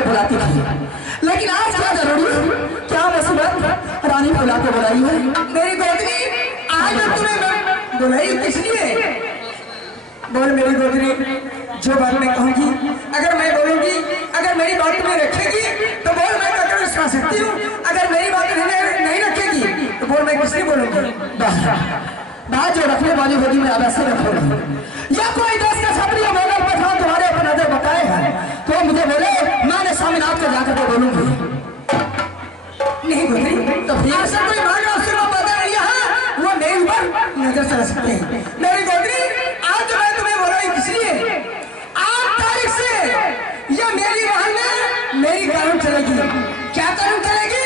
बुलाती थी, लेकिन आज क्या जरूरी, क्या मुसीबत रानी बुला के बुलाई है? मेरी गोदरी आज मैं तुम्हें बुलाई किस लिए? बोल मेरी गोदरी, जो बात मैं कहूँगी अगर मैं बोलूँगी, अगर मेरी बात तुम्हें रखेगी तो बोल मैं ककर सुना सकती हूँ, अगर मेरी बात नहीं रखेगी तो बोल मैं किससे बोलूँगी? बात जो रखने वाली होगी मैं अवश्य रखूंगी। या कोई दोस्त का छपरी या मोबाइल पर था तुम्हारे ऊपर नजर बताए हैं तो मुझे बोले, मैंने स्वामीनाथ को जाकर के बोलूंगी। नहीं गोदरी, तो फिर ऐसा कोई मान लो पता नहीं है वो मेरे ऊपर नजर चला सकते हैं। मेरी गोदरी आज जो मैं तुम्हें बोला किस लिए? 8 तारीख से यह मेरी महल में मेरी कानून चलेगी। क्या कानून चलेगी?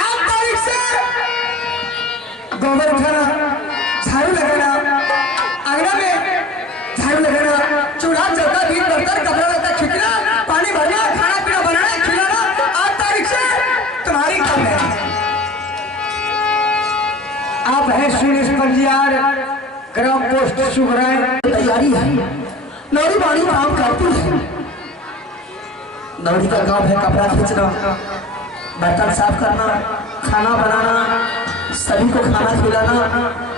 8 तारीख से गोबर उठाना, झाड़ू लगाना, आंगना में झाड़ू लगाना, चूल्हा चौका बीन बर्तन कपड़ा लत्ता खींचना, पानी भरना, खाना पीना बनाना, खिलाना 8 तारीख से तुम्हारी काम है। आप है सुरेश पंजियार, ग्राम पोस्ट सुगराय। तैयारी है, नौरी बाड़ी काम करती है। नौरी का काम है कपड़ा खींचना, बर्तन साफ करना, खाना बनाना, सभी को खाना खिलाना,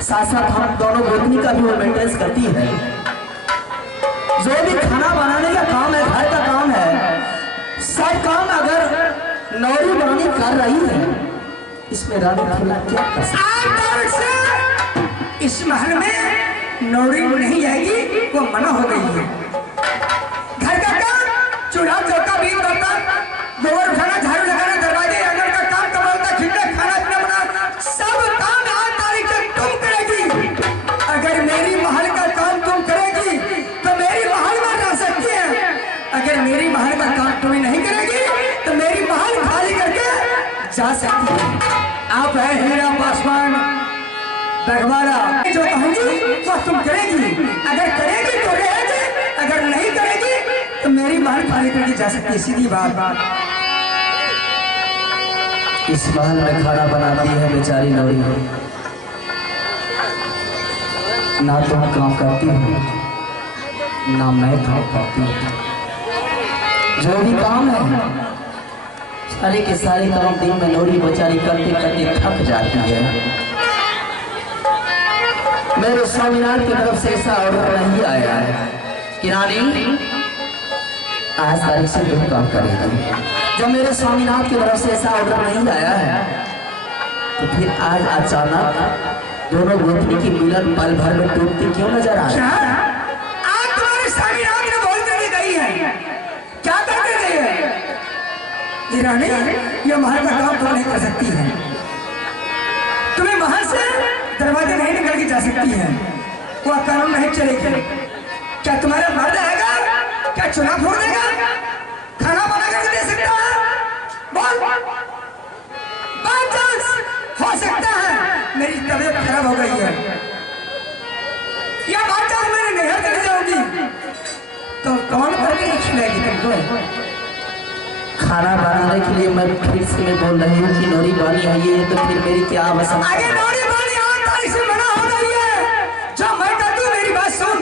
साथ साथ हम दोनों गोतनी का भी वो मेंटेनेंस करती है। जो भी खाना बनाने का काम है, घर का काम है, सब काम अगर नौरी बाड़ी कर रही है, इसमें रानी भला क्या कर सकती है? 8 तारीख से इस महल में नौरी नहीं आएगी, वो मना हो गई है। घर का काम, चूल्हा चौका बीन बर्तन, गोबर उठाना, झाड़ू लगाना, दरवाजे आंगन का काम, कपड़ा लत्ता खींचना, खाना पीना बनाना, सब काम 8 तारीख से तुम करेगी। अगर मेरी महल का काम तुम करेगी तो मेरी महल में रह सकती है। अगर मेरी महल का काम तुम्हें नहीं करेगी तो मेरी महल खाली करके जा सकती है। आप है हीरा पासवान बगवाड़ा, जो कहूँगी वो तुम करेगी। अगर करेगी तो रहेगी, अगर नहीं करेगी तो मेरी महल खाली करके जा सकती है। सीधी बात। इस महल में खाना बनाती है बेचारी नौरी, ना तुम काम करती हो ना मैं काम करती हूँ। जो भी काम है सारे के सारे काम दिन में नौरी बेचारी करते करते थक जाती है। मेरे स्वामीनाथ की तरफ से ऐसा ऑर्डर नहीं आया है कि रानी आज तारीख से तुम काम करेगी। जब मेरे स्वामीनाथ की तरफ से ऐसा ऑर्डर नहीं आया है तो फिर आज अचानक दोनों गोतनी की मिलन पल भर में टूटती क्यों नजर आ रही है? आज तुम्हारे स्वामीनाथ ने बोल करके गई है, क्या करके गई है? जी रानी, ये महल का काम तुम नहीं कर सकती है। तुम्हें महल से दरवाजे नहीं निकल के जा सकती है, वो कानून नहीं चलेगी। क्या तुम्हारा मर्द आएगा, क्या चूल्हा फोड़ देगा, खाना बना कर दे सकता है? बोल। बाय चांस हो सकता है मेरी तबीयत खराब हो गई है या बाय चांस मेरे नहर चली जाऊंगी तो कौन करके खिलाएगी तुमको? खाना बनाने के लिए मैं फिर से मैं बोल रही हूँ कि नौरी बानी आई है तो फिर मेरी क्या आवश्यकता? आगे नौरी बानी 8 तारीख से मना हो रही है। जो मैं कहती हूँ मेरी बात सुन।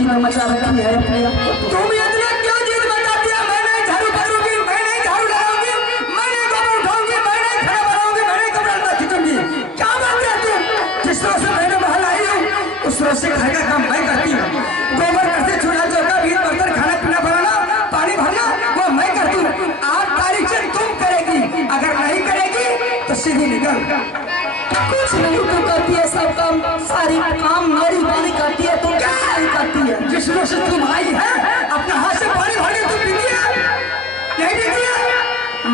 जिद मचा रखी है अपने आप को। तुम इतना क्यों जिद मचाती है? मैं नहीं झाड़ू करूंगी, मैं नहीं झाड़ू लगाऊंगी, मैं नहीं गोबर उठाऊंगी, मैं नहीं खाना बनाऊंगी, मैं नहीं कपड़ा लत्ता खींचूंगी। क्या बात है तुम? जिस रोज से मैंने महल आई हूँ उस रोज से घर का काम मैं करती हूँ। गोबर करते, चूल्हा चौका, बीत बर्तन, खाना पीना बनाना, पानी भरना वो मैं करती हूँ। 8 तारीख से तुम करेगी, अगर नहीं करेगी तो सीधी निकल। कुछ नहीं तू करती है सब काम, सारी काम मेरी पानी करती है, तू क्या करती है? जिस रोज से तुम आई है अपने हाथ से पानी भर के तुम पीती है, नहीं देती है?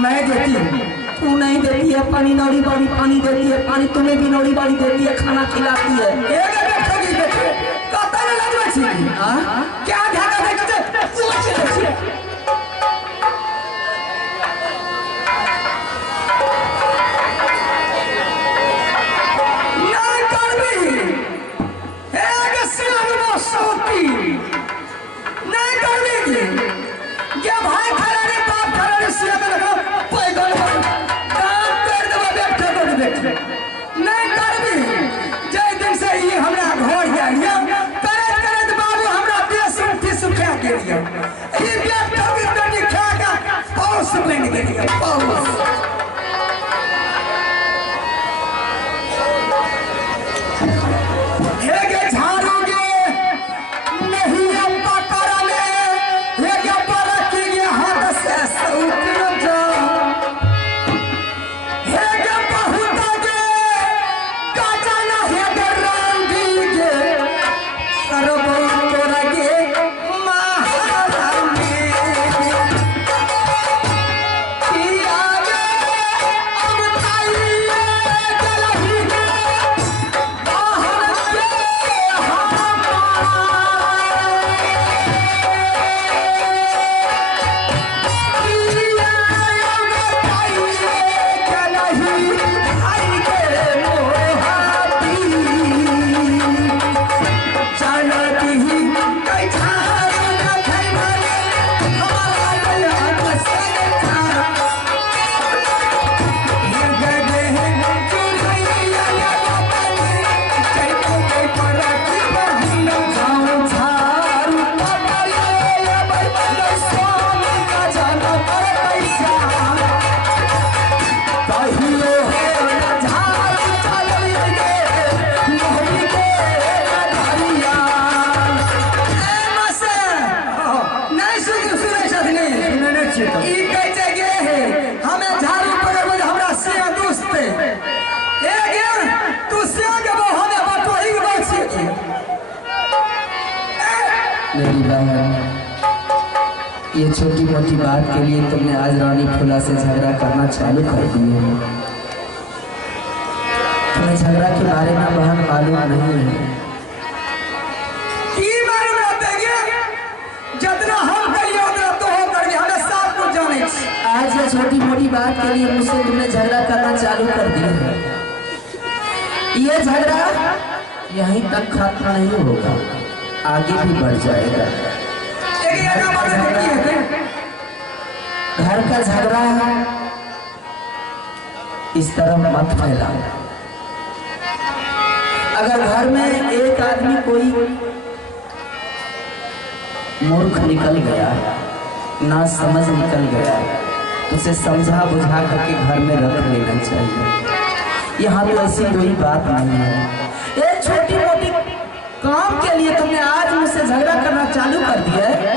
मैं देती हूँ। तू नहीं देती है पानी, नौड़ी बाड़ी पानी देती है, पानी तुम्हें भी नौड़ी बाड़ी देती है, खाना खिलाती है। एक बैठोगी बैठे कहता ना लाजवा छी। हाँ क्या ध्यान देखते मेरी बहन, ये छोटी मोटी बात के लिए तुमने आज रानी फूला से झगड़ा करना चालू कर दिए हो। तुम्हें झगड़ा के बारे में बहन मालूम नहीं है। आज ये छोटी मोटी बात के लिए मुझसे तुमने झगड़ा करना चालू कर दिया है। ये झगड़ा यहीं तक खत्म नहीं होगा, आगे भी बढ़ जाएगा। घर का झगड़ा इस तरफ मत फैलाओ। अगर घर में एक आदमी कोई मूर्ख निकल गया, ना समझ निकल गया, तो उसे समझा बुझा करके घर में रख लेना चाहिए। यहाँ तो ऐसी कोई बात नहीं है। एक छोटी मोटी काम के लिए तुमने आज मुझसे झगड़ा करना चालू कर दिया है।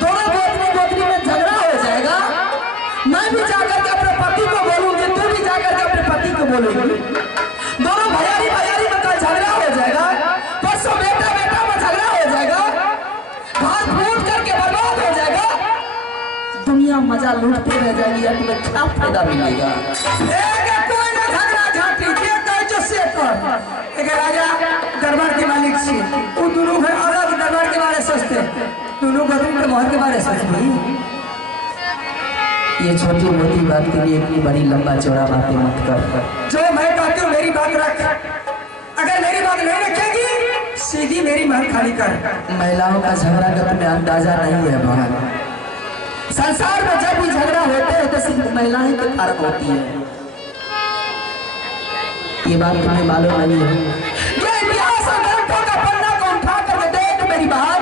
दोनों गोतनी में झगड़ा हो जाएगा। मैं भी जाकर के अपने पति को बोलूंगी, तू भी जाकर के अपने पति को बोलूंगी। दोनों भैयारी में कल झगड़ा हो जाएगा, परसों बेटा में झगड़ा हो जाएगा, घर फूट करके बर्बाद हो जाएगा, दुनिया मजा लूटती रह जाएगी। या तुम्हें क्या फायदा मिलेगा? एक राजा दरबार के मालिक से वो दोनों घर अलग दरबार के बारे सोचते, दोनों घर के बहुत के बारे सोचते। ये छोटी मोटी बात के लिए इतनी बड़ी लंबा चौड़ा बातें मत कर। जो मैं कहती हूँ मेरी बात रख, अगर मेरी बात नहीं रखेगी सीधी मेरी महल खाली कर। महिलाओं का झगड़ा का तुम्हें अंदाजा नहीं है बहन। संसार में जब भी झगड़ा होते हैं तो सिर्फ महिलाएं के कारण होती है। ये बात तुम्हें मालूम नहीं है? ये इतिहास और ग्रंथों का पन्ना को उठा कर देख मेरी बात,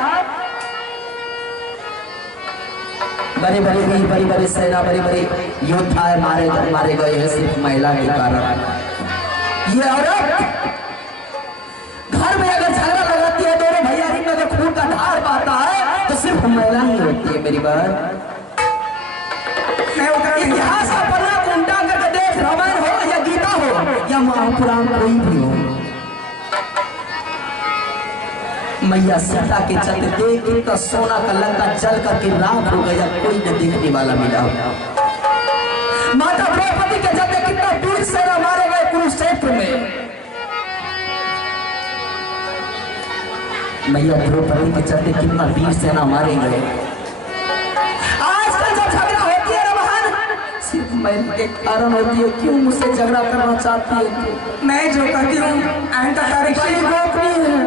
बड़े बड़े वीर, बड़ी बड़ी सेना, बड़े बड़े योद्धा मारे गए हैं सिर्फ महिला के कारण। ये औरत घर में अगर झगड़ा लगाती है, दोनों भैयारी में अगर खून का धार पाता है तो सिर्फ महिला ही होती है मेरी बात। इतिहास का पन्ना को उल्टा करके देख, रामायण हो या गीता हो या महापुराण कोई भी हो, मैया सीता के चलते देख तो सोना का लंका जल करके राख हो गया, कोई न देखने वाला मिला। माता द्रौपदी के चलते कितना वीर सेना मारे गए कुरुक्षेत्र में। मैया द्रौपदी के चलते कितना वीर सेना मारे गए। आजकल जब झगड़ा होती है ना बहन, सिर्फ मैं के कारण होती है। क्यों मुझसे झगड़ा करना चाहती है? मैं जो कहती हूँ आइंदा तारीख से गोपनीय है,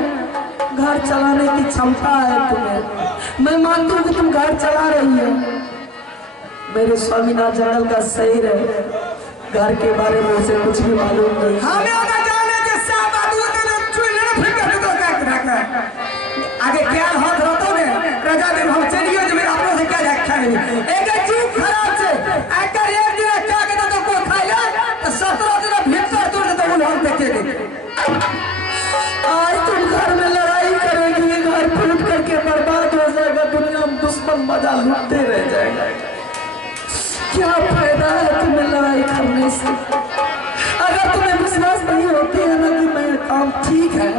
घर चलाने की क्षमता है तुम्हें, मैं मानती हूँ कि तुम घर चला रही हो। मेरे स्वामीनाथ जंगल का शहर है, घर के बारे में उसे कुछ भी मालूम नहीं। हमें आगे क्या हाथ रहता है प्रजा दिन हम चलिए जो मेरा आपने से क्या रखा है एक चीज खराब से अगर एक दिन क्या कहता तो को खाएगा तो 17 दिन भीतर तोड़ देता हूं हम देखेंगे। आज तुम घर में लड़ाई करेंगे, घर फूट करके बर्बाद हो जाएगा, दुनिया में दुश्मन मजा लूटते रह जाएगा। क्या फायदा है तुम्हें लड़ाई करने से? अगर तुम्हें विश्वास नहीं होती है ना कि मैं काम ठीक है,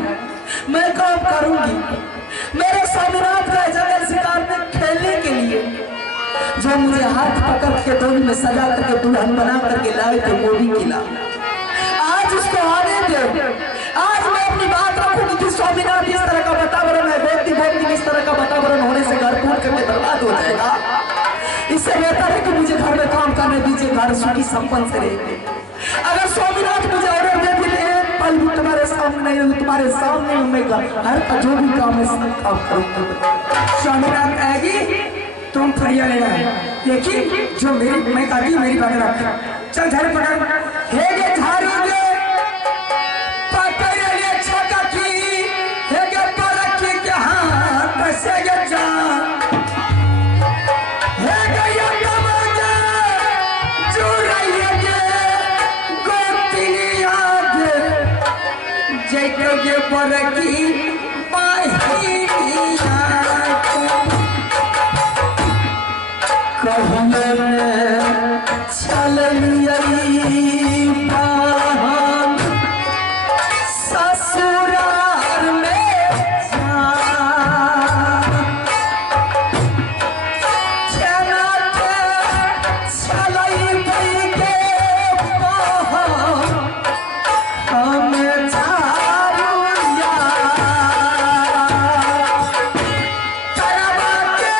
मैं काम करूंगी। मेरे स्वामीनाथ का जंगल शिकार में खेलने के लिए जो मुझे हाथ पकड़ के डोली में सजा करके दुल्हन बना करके लाए थे मोदी किला, आज उसको आने दे। आज मैं अपनी बात रखूंगी कि स्वामीनाथ इस तरह का वातावरण है, बोलती बोलती इस तरह का वातावरण होने से घर फूट करके बर्बाद हो जाएगा। इससे बेहतर है कि मुझे घर में काम करने दीजिए, घर सुखी संपन्न से रहेंगे। अगर स्वामीनाथ मुझे ऑर्डर दे दिए पल भी तुम्हारे सामने नहीं होगी, तुम्हारे सामने मैं हर का जो भी काम है सब काम करूंगा। स्वामीनाथ आएगी तुम फरिया लेना, लेकिन जो मेरी मैं कहती हूँ मेरी बात रख। चल झाड़ू पकड़, हे गे झाड़ू गे पकड़ ले छका की, हे गे परख के हाथ कैसे गे जा, हे गे ये कमजा जो रही गे गोतिनी आगे जैके परखी बाहिनिया कहने चलिए बहन ससुराल में जा, चला चलई के बहन हमें झाड़ू करवा के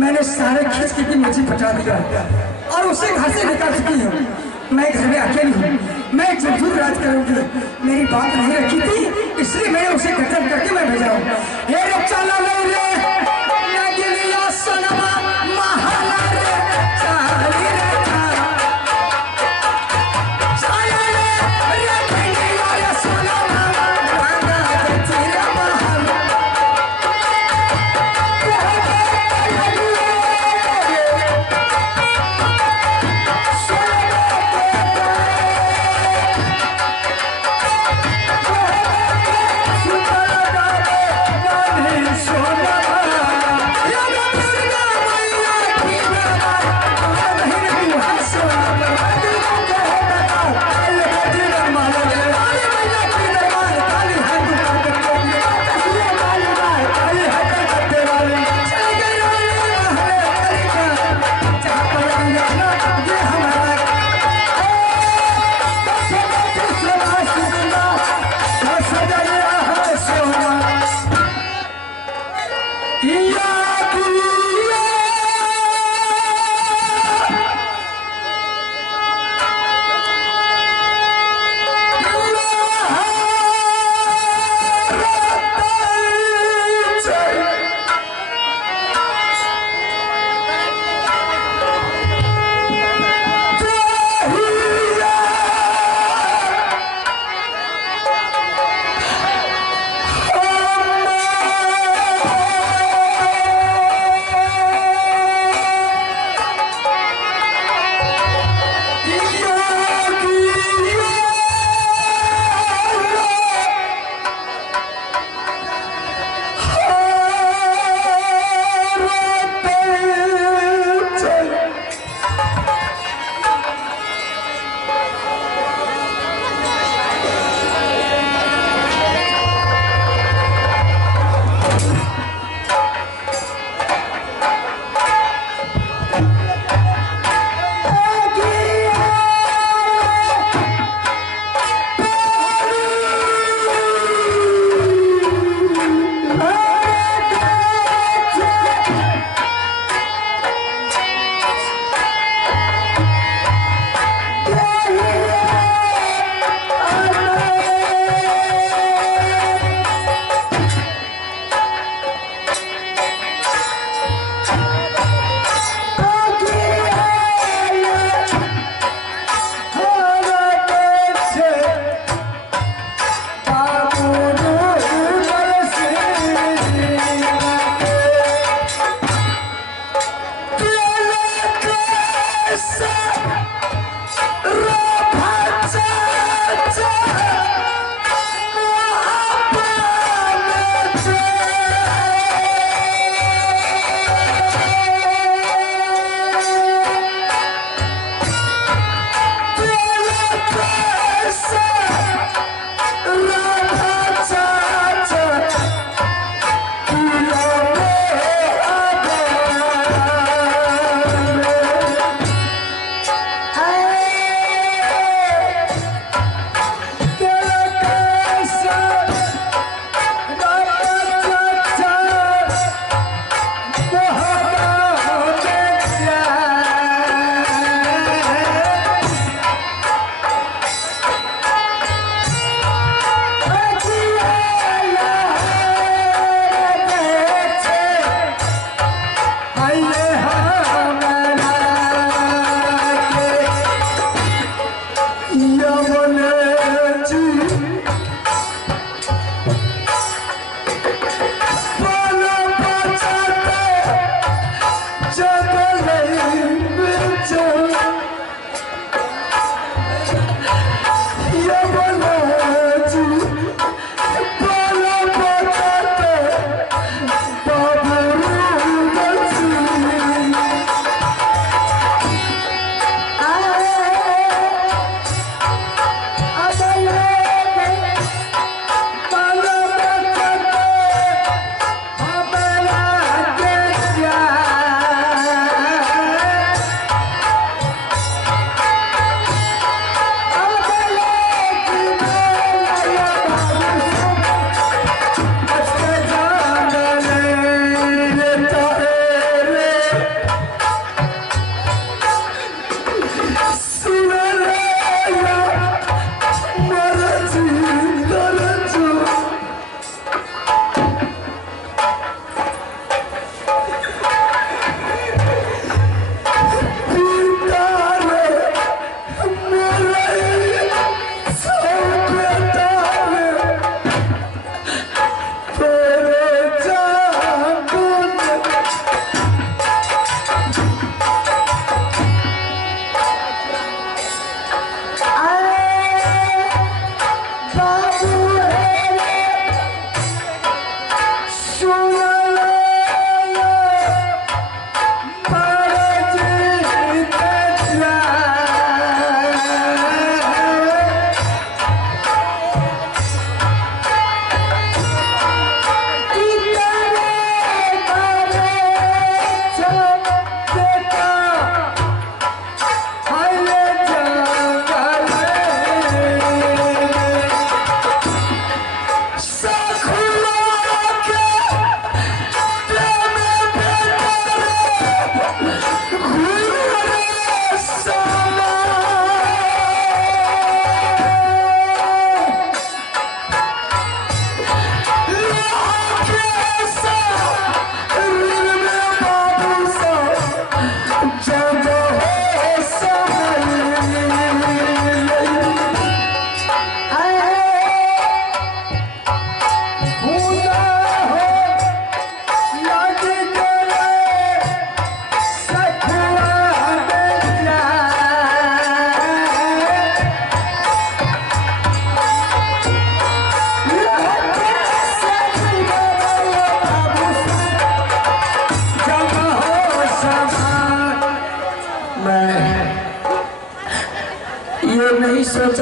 मैंने सारे खींच के मुझे पटा दिया और उसे घर से निकाल चुकी हूँ। मैं घर में अकेली हूँ, मैं जरूर राज करूंगी। मेरी बात नहीं रखी थी इसलिए मैंने उसे कत्ल करके मैं भेजा हूँ। हे रे चला ले रे नगलिया सोनमा महाना रे चाली रे चाया रे रे नगलिया रे सोनमा महाना रे तेरा महाना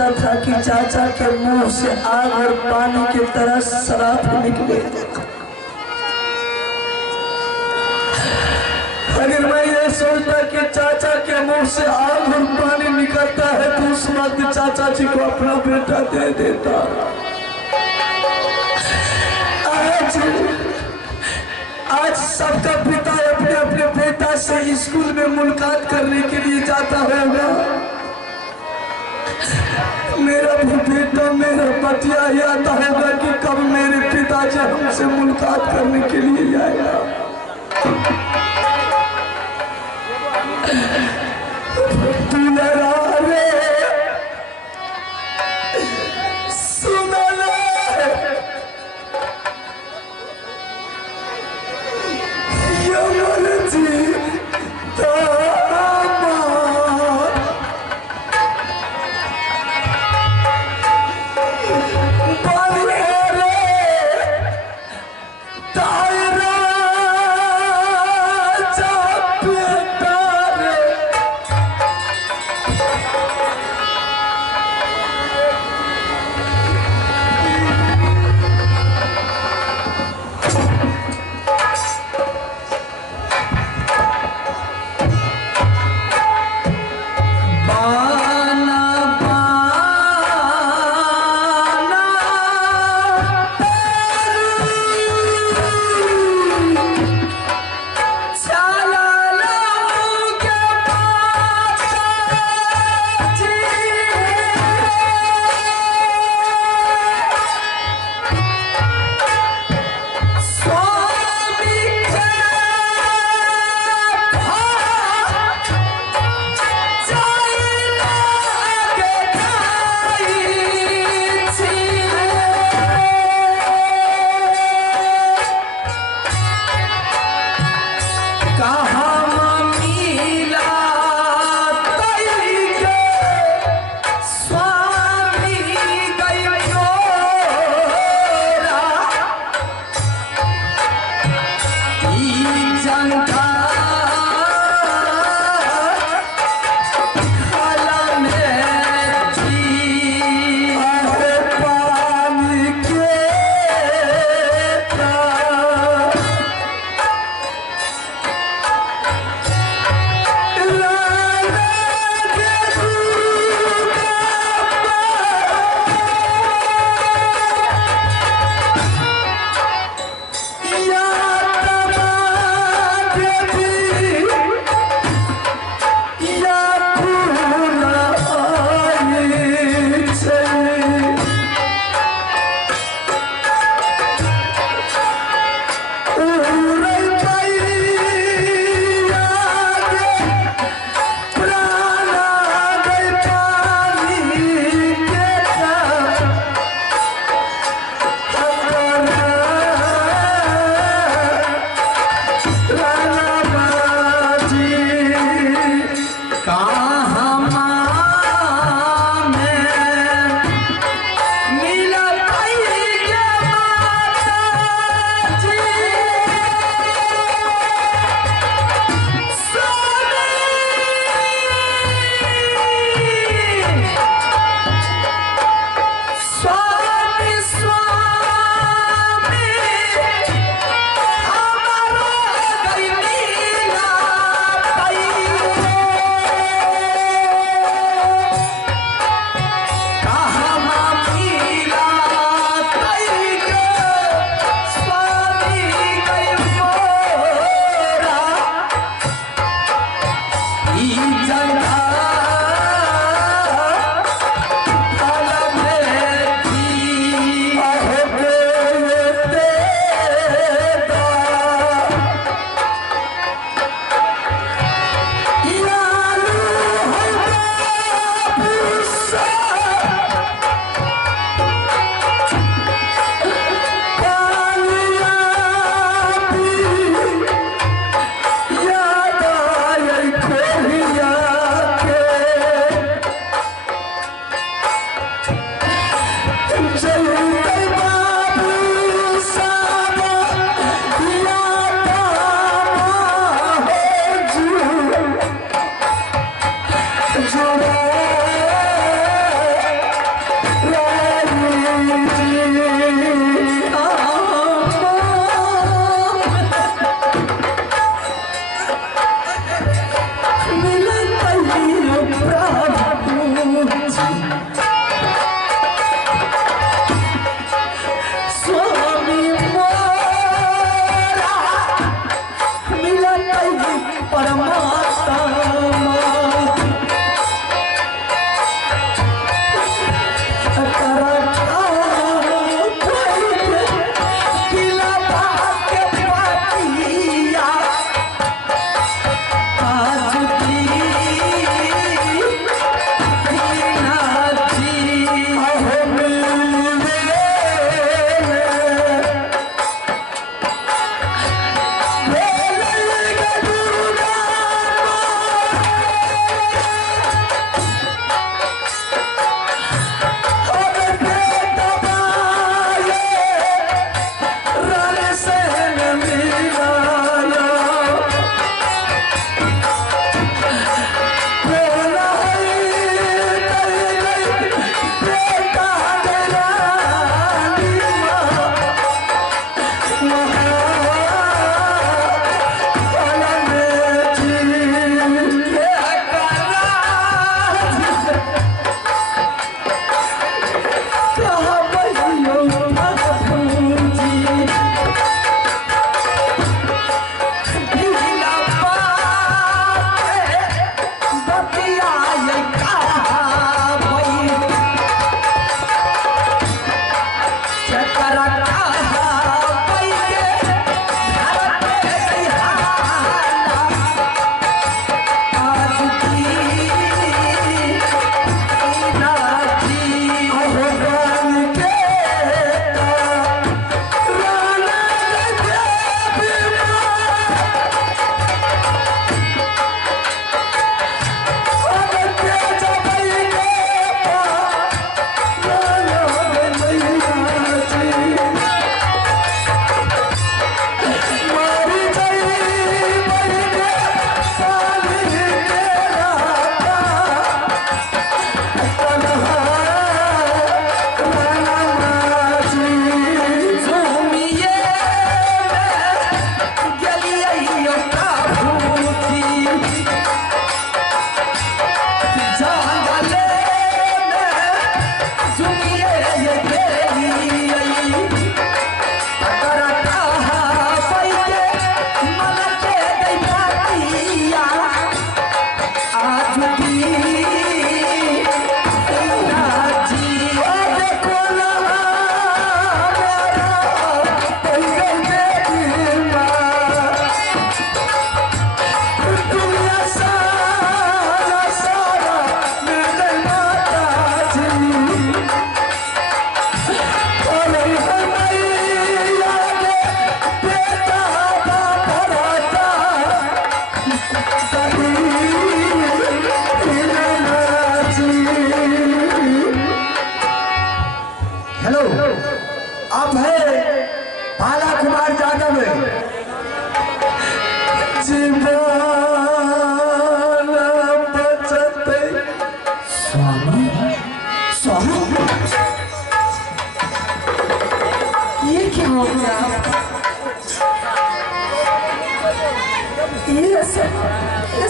सोचता था कि चाचा के मुंह से आग और पानी की तरह शराब निकले। अगर मैं ये सोचता कि चाचा के मुंह से आग और पानी निकलता है तो उस वक्त चाचा जी को अपना बेटा दे देता। आज सबका पिता अपने अपने बेटा से स्कूल में मुलाकात करने के लिए जाता होगा। मेरा भी बेटा मेरा बतिया ही आता होगा कि कब मेरे पिताजी हमसे मुलाकात करने के लिए आएगा।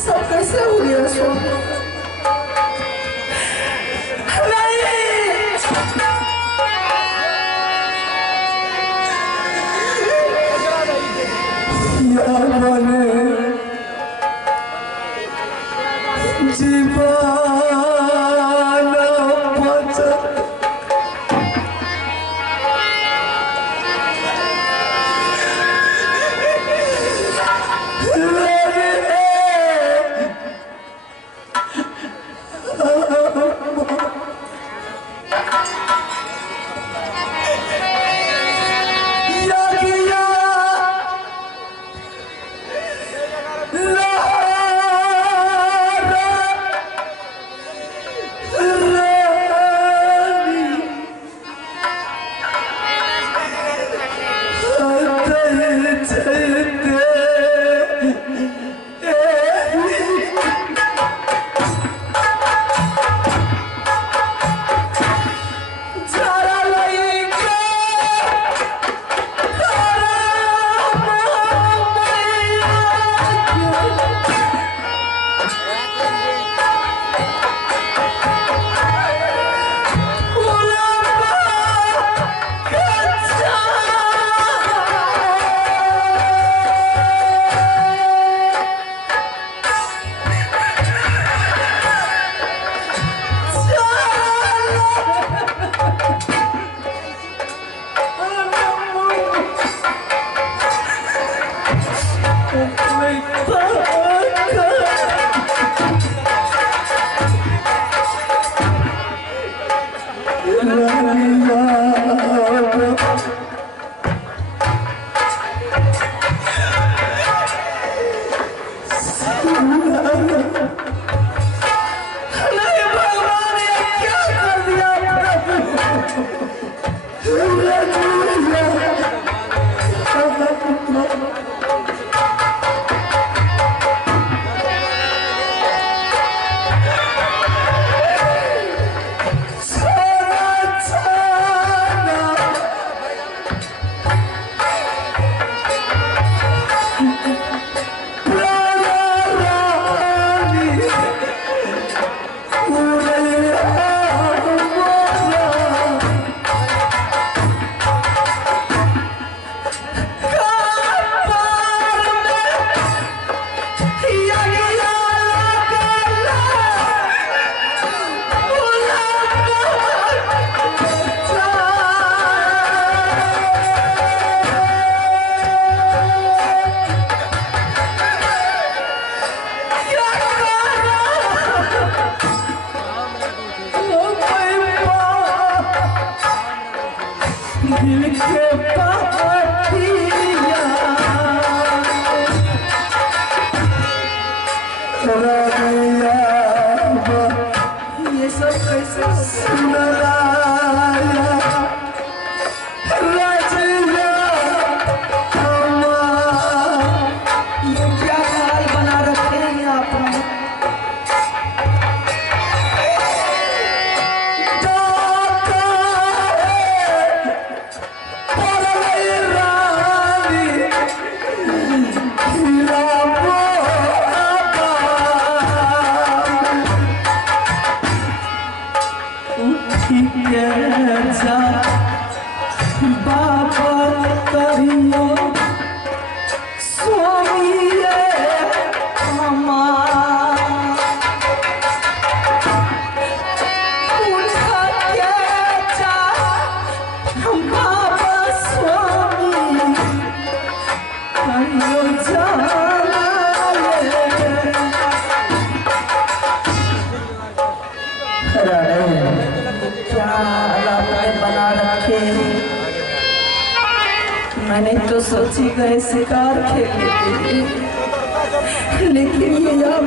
सब कैसे हो गया स्वामी? मैंने तो सोची गए शिकार खेलने के लिए, लेकिन ये अब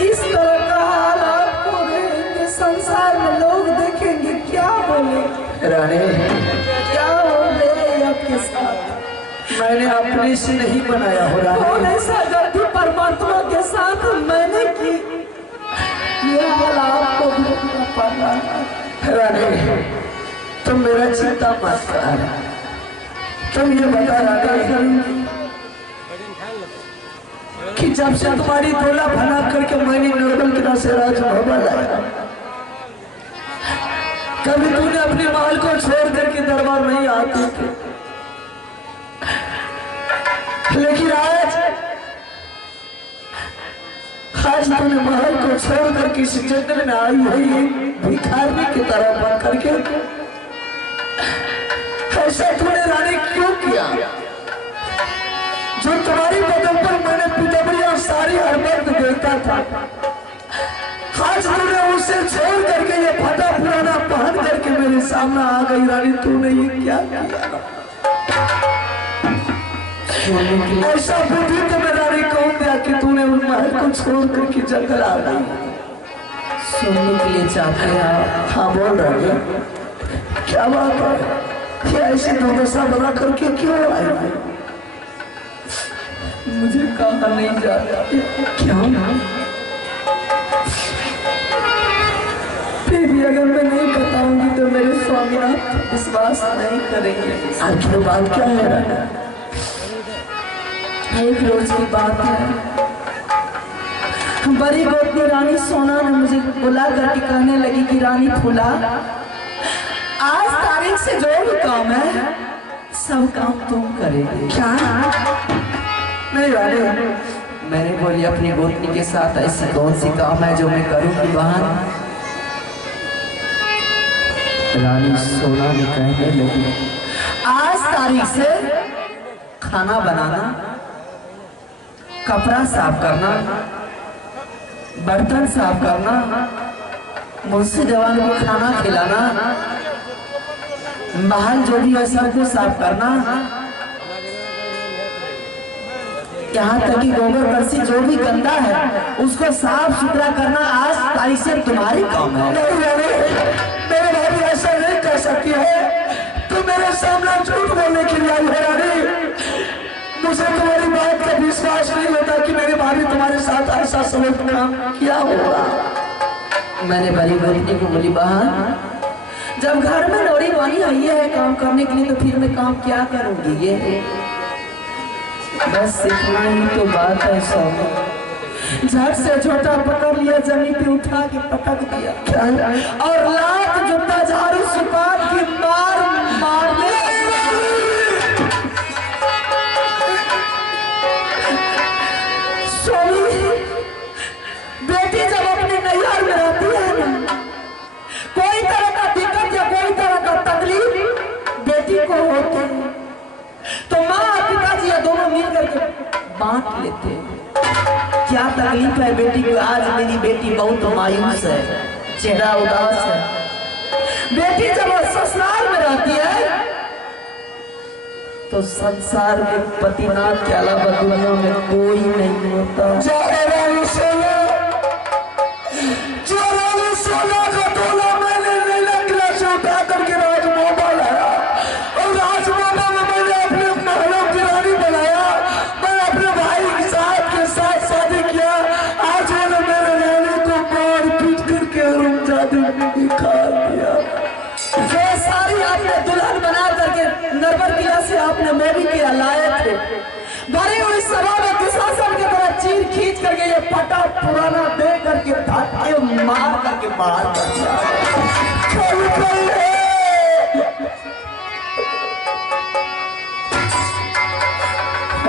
इस तरह का हाल आपको देखेंगे, संसार में लोग देखेंगे, क्या बोले रानी? क्या बोले आपके साथ? मैंने अपने से नहीं बनाया हो रहा कौन ऐसा गलती परमात्मा के साथ मैंने की, ये हाल आपको भुगतना पड़ रहा है। रानी, तुम मेरा चिंता मत कर। तुम ये बता रानी, कि जब से तुम्हारी तोला बना करके मैंने नर्मल किला से राज भवन लाया, कभी तूने अपने महल को छोड़ करके दरबार नहीं आती थी, लेकिन आज तूने महल को छोड़ करके इस जंगल में आई हुई भिखारी की तरह बन करके ऐसा तूने रानी क्यों किया? जो तुम्हारी बदल पर मैंने पितबरी और सारी हरमत देखा था, आज तूने उसे छोड़ करके ये फटा पुराना पहन करके मेरे सामने आ गई रानी, तूने ये क्या किया? ऐसा बुद्धि तुम्हें रानी कौन दिया कि तूने उन महल को छोड़ करके जंगल आ गई? सुनने के लिए चाहते हैं? हाँ बोल रही है, क्या बात है? ये ऐसी दुर्दशा बना करके क्यों आई? मुझे कहा नहीं जाता। क्यों? फिर भी अगर मैं नहीं बताऊंगी तो मेरे स्वामीनाथ विश्वास नहीं करेंगे। आखिर बात क्या है? एक रोज की बात है, बड़ी गोपनी रानी सोना ने मुझे बुला करके कहने लगी कि रानी फूला, आज तारीख से जो भी काम है सब काम तुम करेगी। क्या? नहीं रानी, मैंने बोली अपनी गोपनी के साथ ऐसी कौन सी काम है जो मैं करूंगी बहन? रानी सोना ने कहने लगी, आज तारीख से खाना बनाना, कपड़ा साफ करना, बर्तन साफ करना, मुझसे जवान को खाना खिलाना, महल जो भी है सबको साफ करना, यहाँ तक कि गोबर बरसी जो भी गंदा है उसको साफ सुथरा करना आज तारीख से तुम्हारी काम है। मेरे भाभी ऐसा नहीं कर सकती है, तो मेरे सामने झूठ बोलने के लिए आई है रानी। मुझे तुम्हारी बात का विश्वास नहीं होता कि मेरी भाभी तुम्हारे साथ ऐसा समझ काम किया होगा। मैंने बड़ी बहनी को बोली, बहन जब घर में नौरी वाली आई है काम करने के लिए तो फिर मैं काम क्या करूंगी? ये बस इतना ही तो बात है। सब झट से छोटा पकड़ लिया, जमीन पे उठा के पटक दिया और लात जूता झाड़ू सुपात की मार मारने बेटी जब अपने नैहर में रहती है ना, कोई तरह का दिक्कत या कोई तरह का तकलीफ बेटी को होती है तो माँ और पिताजी या दोनों मिल करके बांट लेते हैं। क्या तकलीफ है बेटी को? आज मेरी बेटी बहुत मायूस है, चेहरा उदास है। बेटी जब ससुराल में रहती है तो संसार में पतिनाथ के अलावा दुनिया में कोई नहीं होता। का तोला मैंने नीला किला से उठा करके राजमोबा लाया और राजमोबा में मैंने अपने महलों की रानी बनाया। मैं अपने भाई के साथ शादी किया। आज मैंने मेरे रानी को मार पीट करके दिखा दिया। ये सारी आपने दुल्हन बना करके नरवर किला से आपने मोदी किला लाए थे। भरी हुई सभा में दुशासन की तरह चीर खींच करके ये फटा पुराना दे करके धक्के मार करके बाहर कर दिया।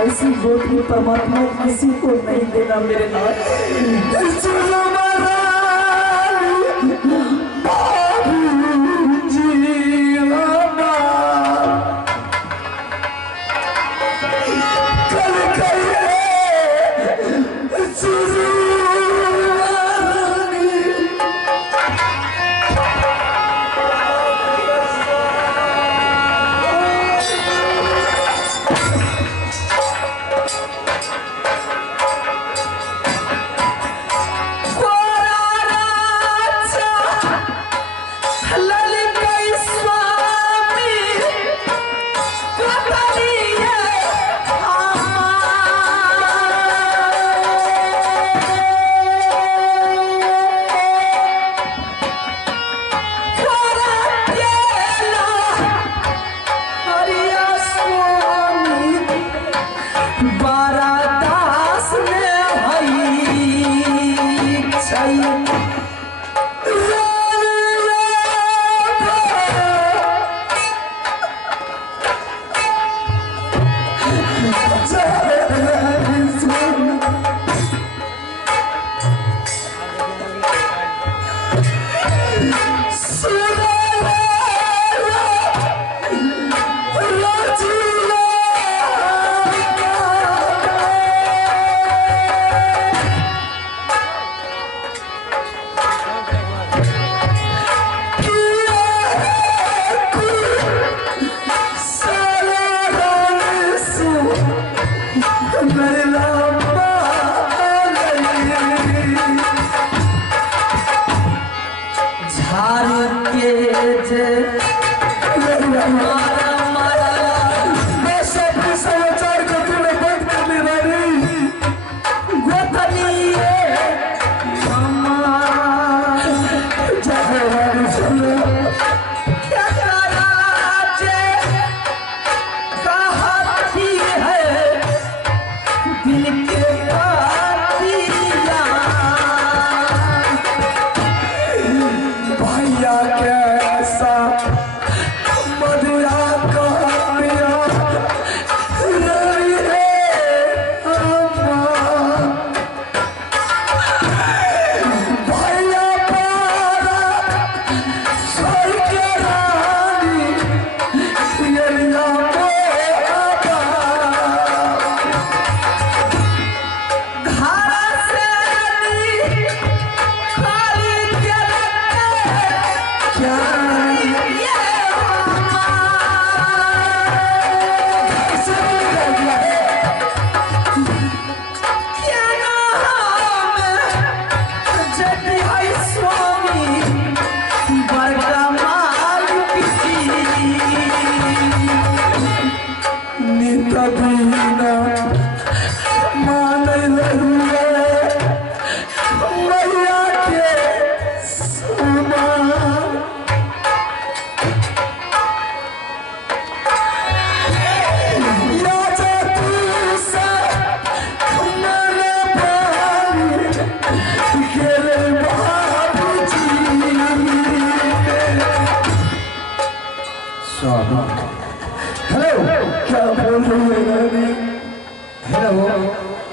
ऐसी गोपी परमात्मा किसी को नहीं देना मेरे नाथ।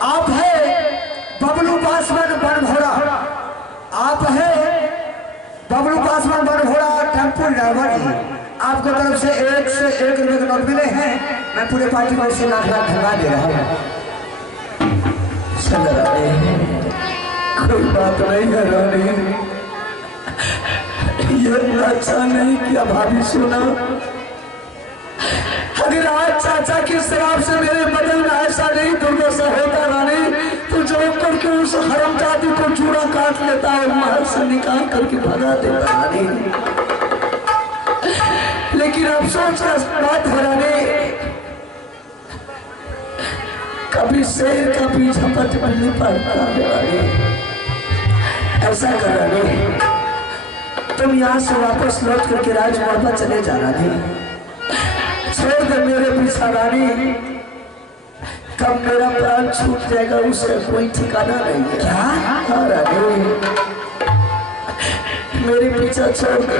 आप है बबलू पासवान बनघोड़ा, आप है बबलू पासवान बनघोड़ा टेम्पो ड्राइवर। आपको तरफ से 1 रुपए के नोट मिले हैं। मैं पूरे पार्टी को इससे लाख धन्यवाद दे रहा हूँ। कोई बात नहीं है रानी, ये अच्छा नहीं किया भाभी सुना। अगर आज चाचा की शराब से मेरे बदल में ऐसा नहीं दुर्दशा होता रानी, तो जो करके उस हरामजादी को चूड़ा काट लेता है, महल से निकाल करके भगा देता रानी। लेकिन अफसोस का बात है रानी, कभी शेर का पीछा पट नहीं पड़ता है रानी। ऐसा कर रानी, तुम यहाँ से वापस लौट करके राजमहल पर चले जा रानी। छोड़ दे मेरे पीछा रानी, कब मेरा प्राण छूट जाएगा उससे कोई ठिकाना नहीं है। क्या? हाँ रानी, मेरे पीछा छोड़ दे।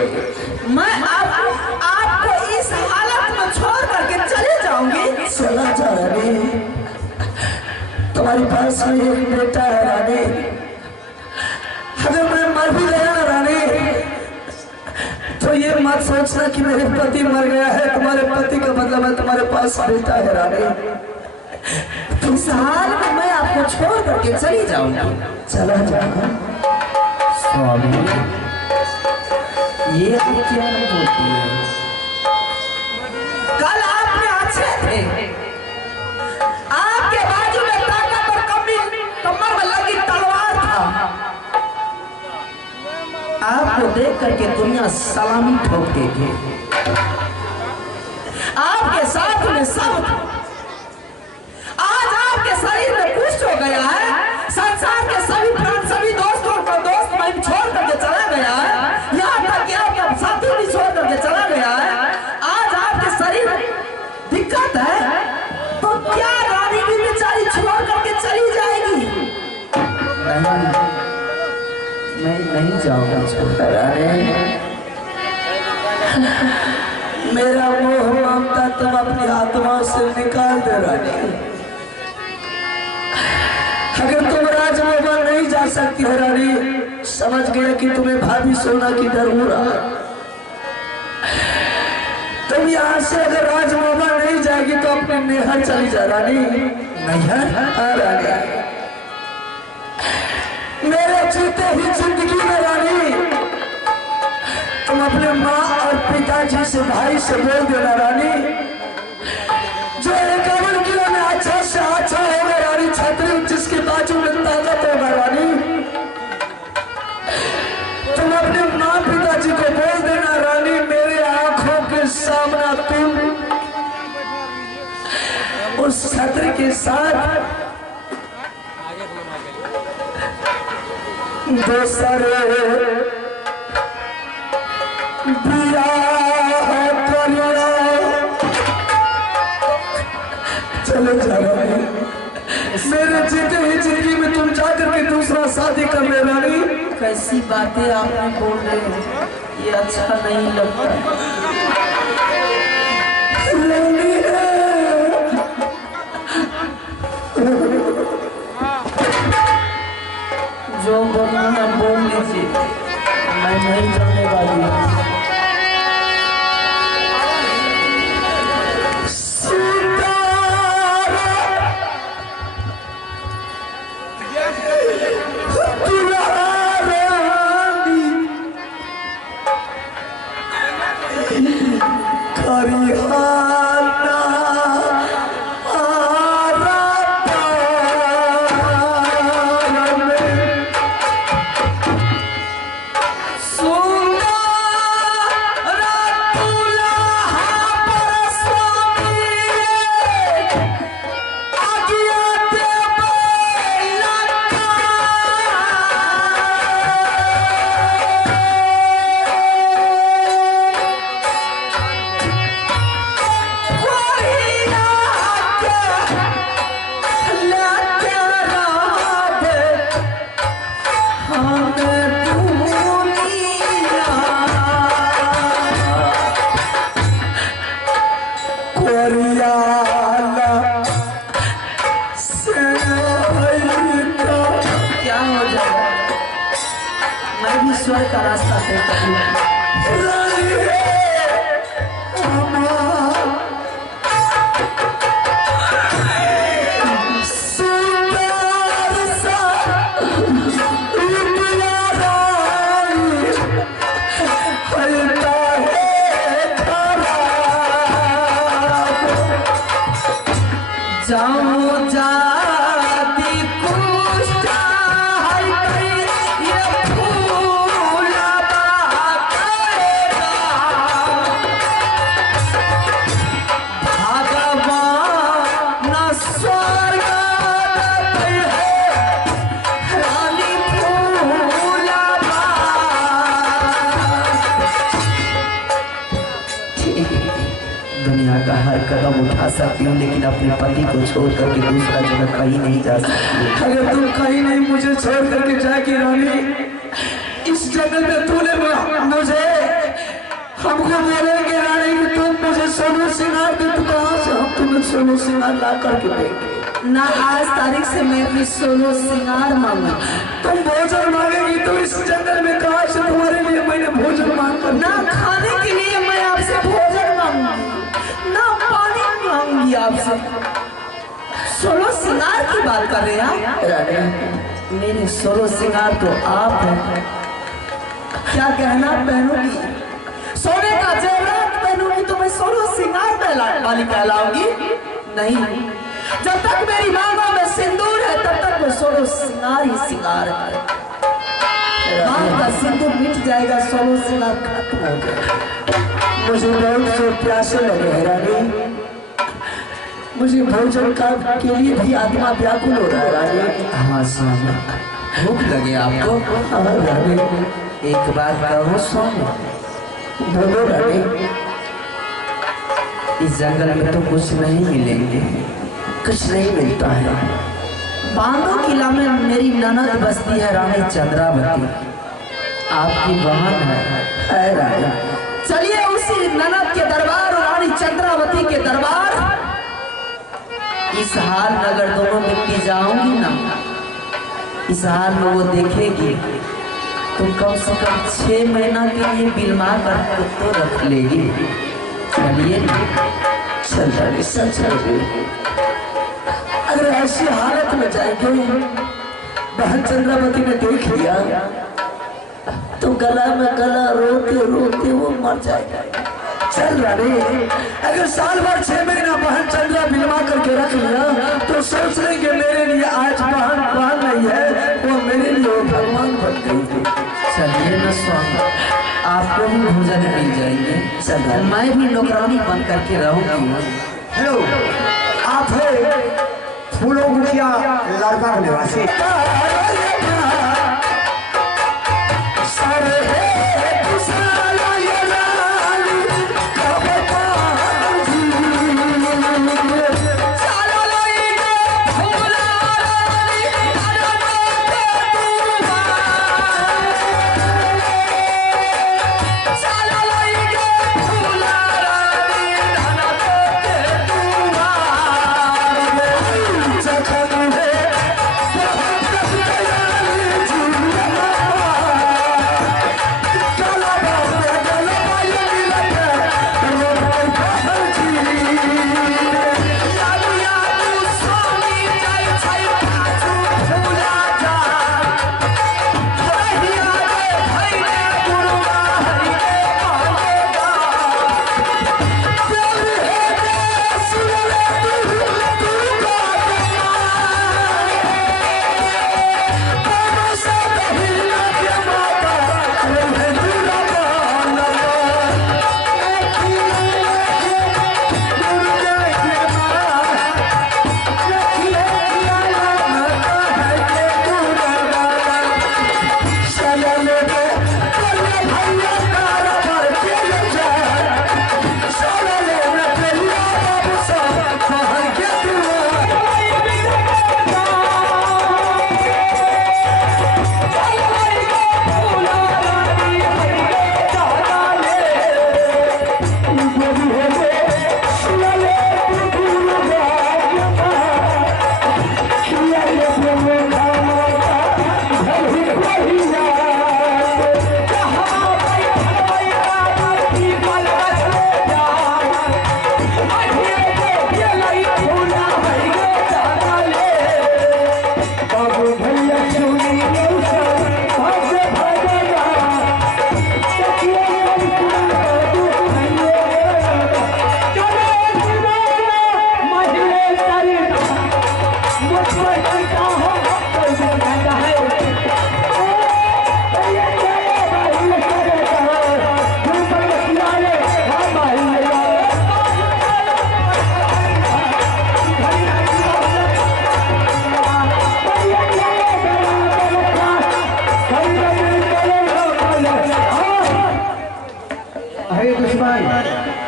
मैं आपको इस हालत में छोड़ करके चले जाऊंगी। चला जा रानी, तुम्हारे पास में एक बेटा है रानी। अगर मैं मर भी गया ना रानी, तो ये मत सोचना कि मेरे पति मर गया है। तुम्हारे पति का बदला मैं तुम्हारे पास बेटा है रानी। इस हाल में मैं आपको छोड़ करके चली जाऊंगी। चला जा स्वामी, ये तो क्या नहीं बोलती है। कल आपने अच्छे थे, आपके बाजू में ताकत और कमर में लगी तलवार था। आपको देख करके दुनिया सलामी ठोकती थी। आपके साथ में सब, आज आपके शरीर में कुछ हो गया है। संसार के सभी प्राण, सभी दोस्तों को दोस्त मैं छोड़ करके चला गया है। यहाँ तक कि आपका साथी भी छोड़ करके चला गया है। आज आपके शरीर में दिक्कत है, तो क्या रानी भी बेचारी छोड़ करके चली जाएगी? मैं नहीं जाऊंगा छोटा रानी। मेरा मोह ममता तुम अपनी आत्मा से निकाल दे रानी। अगर तुम राजमहल नहीं जा सकती हो रानी, समझ गया कि तुम्हें भाभी सोना की जरूरत है। तुम यहाँ से अगर राजमामा नहीं जाएगी तो अपने नैहर चली जा रानी। नैहर रानी मेरे जीते ही जिंदगी में रानी तुम अपने माँ और पिताजी से भाई से बोल देना रानी, जो 51 किलो में अच्छा से अच्छा होगा रानी, छतरी जिसके बाजू में ताकत होगा रानी, तुम अपने माँ पिताजी को बोल देना रानी, मेरे आंखों के सामने तुम उस छतरी के साथ दूसरे चले जा रहे हैं। मेरे जीते ही जिंदगी में तुम जाकर के दूसरा शादी कर ले रानी। कैसी बातें आपने बोल रहे हो, ये अच्छा नहीं लगता। जो बोलना है बोल लीजिए, मैं नहीं करने वाली हूँ। ईश्वर का रास्ता तय कर का हर कदम उठा सकती हूँ, लेकिन अपने पति को छोड़ करके दूसरा जगह कहीं नहीं जा सकती। अगर तुम कहीं नहीं मुझे छोड़ करके जाएगी रानी, इस जंगल में तूने मुझे हमको बोलेंगे रानी कि तुम मुझे सोनो सिंगार दे, तो कहाँ से हम तुम्हें सोनो सिंगार ला करके देंगे? ना आज तारीख से मैं अपनी सोनो सिंगार मांगू। तुम भोजन मांगेगी तो इस जंगल में कहाँ से तुम्हारे लिए मैंने भोजन मांग कर? ना खाने के लिए मैं आपसे भोजन मांगूंगी, ना पानी मांगूंगी आपसे। सोनो सिंगार की बात कर रहे हैं? मेरे सोनो सिंगार तो आप हैं। क्या गहना पहनूंगी, सोने का जेवरात पहनूंगी तो मैं सोनो सिंगार वाली कहलाऊंगी? नहीं, जब तक मेरी मांगों में सिंदूर है तब तक मैं सोनो सिंगार ही सिंगार है। मांग का सिंदूर मिट जाएगा, सोनो सिंगार खत्म हो जाएगा। मुझे बहुत से प्यासे लगे हैं रानी, मुझे भोजन का के लिए भी आत्मा व्याकुल हो रहा है रानी। हाँ स्वामी, भूख लगे आपको? हाँ रानी। एक बात कहो स्वामी, बोलो रानी। इस जंगल में तो कुछ नहीं मिलेंगे, कुछ नहीं मिलता है। बांदो किला में मेरी ननद बसती है, रानी चंद्रावती, आपकी बहन है राजा। चलिए उसी ननद के दरबार और रानी चंद्रावती के दरबार, इस हाल में अगर दोनों व्यक्ति जाऊंगी ना, इस हाल में वो देखेगी तो कम से कम 6 महीना के लिए बिलमा कर तो रख लेगी। चलिए चल रही सब चल रही। अगर ऐसी हालत में जाएंगे बहन चंद्रावती ने देख लिया तो गला में गला रोते रोते वो मर जाएगा। चल रहे अगर साल भर 6 महीना बहन चंद्रा बिलवा करके रख लिया तो सोच लेंगे मेरे लिए आज बहन नहीं है, वो मेरे लिए वो भगवान बन गई। चलिए ना स्वामी आपको भी भोजन मिल जाएंगे। चल मैं भी नौकरानी बन करके रहूंगी। हेलो, आप है फूलों मुखिया लड़का निवासी।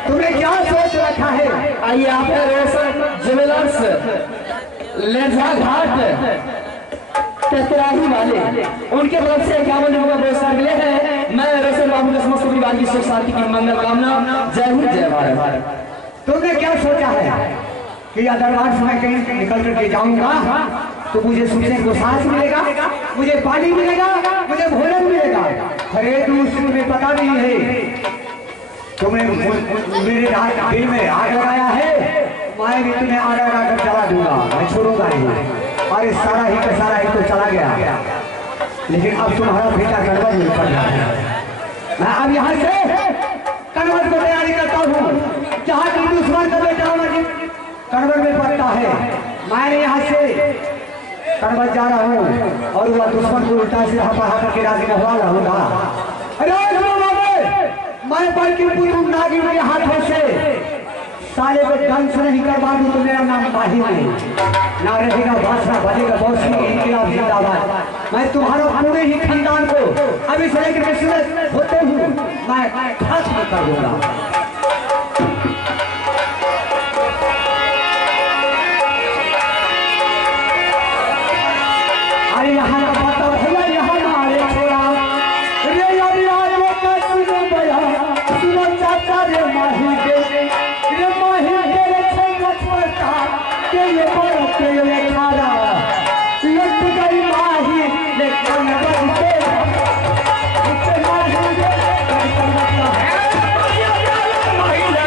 तुमने क्या सोच रखा है? आइए आप ज्वेलर्स लेंझा घाट टकराही वाले उनके तरफ से 51 लोगों का पुरस्कार मिले हैं। मैं रोशन बाबू के समस्त परिवार की सुख शांति की मंगल कामना। जय हिंद जय भारत। तुमने क्या सोचा है कि अदरवाइज मैं कहीं निकल करके जाऊंगा तो मुझे सोचने को सांस मिलेगा, मुझे पानी मिलेगा, मुझे भोजन मिलेगा। अरे तुम्हें पता नहीं है, तुमने मेरे दिल में आग लगाया है, मैं भी तुम्हें आग लगा कर चला दूंगा, मैं छोड़ूंगा नहीं। अरे सारा ही का सारा ही तो चला गया, लेकिन अब तुम्हारा बेटा कन्वर में पड़ रहा है। मैं अब यहाँ से कन्वर को तैयारी करता हूँ, जहाँ की दुश्मन का बेटा कन्वर में पड़ता है। मैं यहाँ से कन्वर जा रहा हूँ और वह दुश्मन को उल्टा से हपा करके राजी नहवा रहूंगा। अरे मैं बल्कि तुम नागिन के हाथों से साले को दंश नहीं करवा दूं तो मेरा नाम माही नहीं, ना रहेगा भाषा बजेगा बौसी इनकलाब जिंदाबाद। मैं तुम्हारा पूरे ही खानदान को अभी से लेकर सूरज होते हूँ मैं खत्म कर दूंगा। अरे यहाँ का पता भैया यहाँ मारे छोड़ा रे यार चाचा रे माही रे छठा के ये बड़ के ये खारा लट गई माही ले कन्वर पे माही रे माही ले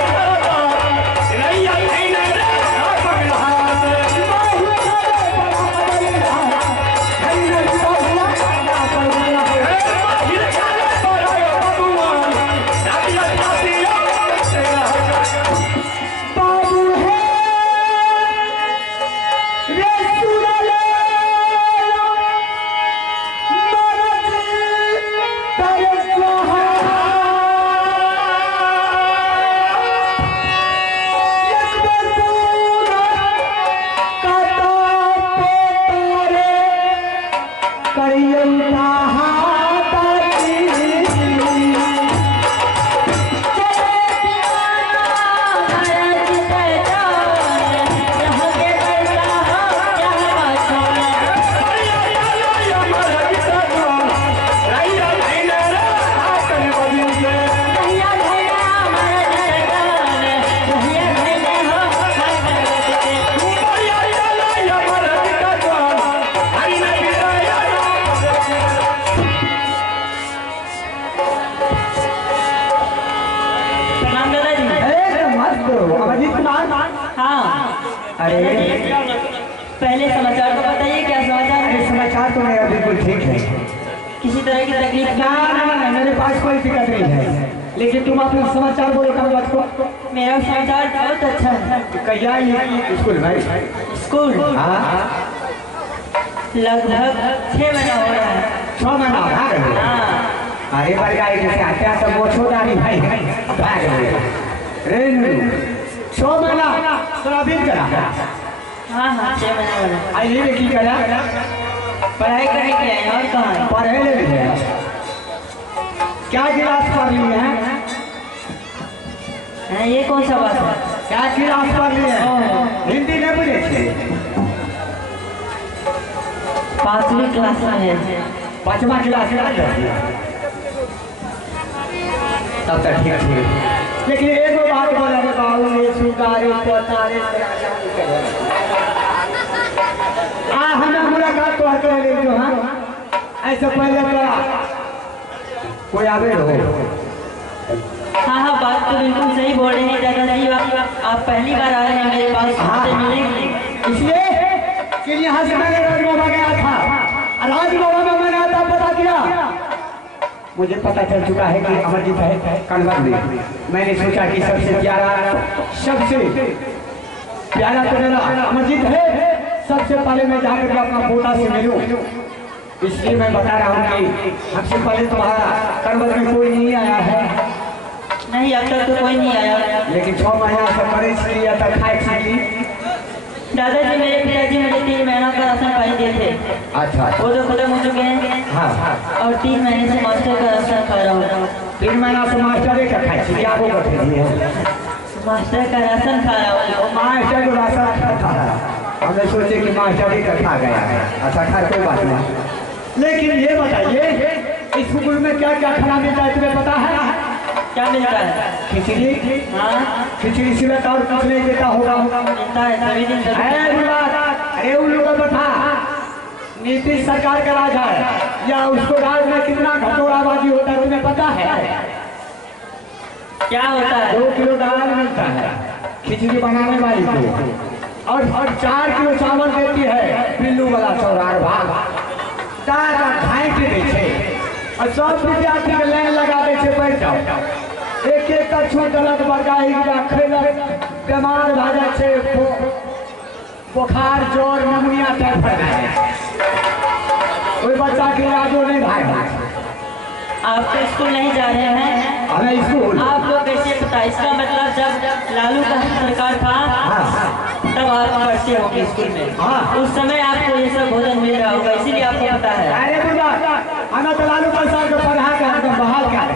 पहले समाचार तो बताइए, क्या समाचार है? समाचार तो मेरा बिल्कुल ठीक है, किसी तरह की तकलीफ ना मेरे पास कोई दिक्कत नहीं है, लेकिन तुम अपना समाचार बोलो कमलत को। मेरा समाचार बहुत अच्छा है। कहिया स्कूल भाई? स्कूल लगभग 6 महीना हो रहा है। 6 महीना भाग गए? अरे बड़गाई जैसे आते हैं सब वो छोटारी भाई भाग गए रे। 6 महीना थोड़ा बीत गया। हाँ 6 महीना हो रहा। आई नहीं की करा पढ़ाई करने के लिए और कहाँ है? पढ़े ले क्या क्लास पढ़ ली है? ये कौन सा बात है? क्या क्लास पढ़ ली है? हिंदी नहीं बोले थे? 5वीं क्लास में है। 5वां क्लास में तब तक ठीक है। लेकिन एक बात बोला रे बाबू, ये सुगारे पोतारे हमें मुलाकात तो कर ले जो। हाँ ऐसे पहले करा कोई आवे हो। हाँ बात तो बिल्कुल सही बोल रहे हैं दादाजी। आप पहली बार आए हैं मेरे पास, आपसे मिलने के लिए। इसलिए कि यहाँ से मैंने राज बाबा गया था, राज बाबा में मैंने आता पता किया, मुझे पता चल चुका है कि अमरजीत है कन्वर में। मैंने सोचा कि सबसे प्यारा तो मेरा अमरजीत है, सबसे पहले मैं जाकर अपना पोता से मिलूं। इसलिए मैं बता रहा हूँ कि हमसे पहले तुम्हारा कन्वर में कोई नहीं आया है। नहीं अब तक तो कोई नहीं आया, लेकिन 6 महीना से परे तक खाए छीली। दादाजी मेरे पिताजी मुझे 3 महीनों का राशन पानी दिए थे। अच्छा वो तो खत्म हो चुके हैं। हाँ और 3 महीने से मास्टर का राशन खा रहा हूँ। 3 महीना से मास्टर का खाए छीली। आपको मास्टर का राशन खा रहा हूँ। मास्टर को राशन खा रहा है। हमने सोचे कि मास्टर ही खा गया है। अच्छा खा कोई बात नहीं। लेकिन ये बताइए इस स्कूल में क्या क्या खाना मिलता है तुम्हें पता है? क्या मिलता है? खिचड़ी। हाँ खिचड़ी सिवा और कुछ नहीं देता होगा। मिलता है सभी दिन। अरे उन लोगों को बता, नीतीश सरकार का राज है या उसको राज में कितना घटोराबाजी होता है तुम्हें पता है? क्या होता है? 2 किलो दाल मिलता है खिचड़ी बनाने वाली को, और 4 किलो चावल देती है पिल्लू वाला चौरार भाग खाए के देखे। और सब विद्यार्थी के लाइन लगा दे बैठ जाओ। एक का छूट गलत बरगाही खेलक बीमार भा जाए, बुखार जोर नमूनिया टाइप है। कोई बच्चा के इलाजो नहीं भाई। आप तो स्कूल नहीं जा रहे हैं? हमें स्कूल आपको कैसे पता? इसका मतलब जब लालू का सरकार था तब आप पढ़ते होंगे स्कूल में। उस समय आपको ये सब भोजन मिल रहा होगा, इसीलिए आपको पता है। अरे हमें तो लालू प्रसाद को पढ़ा के हम बहाल कर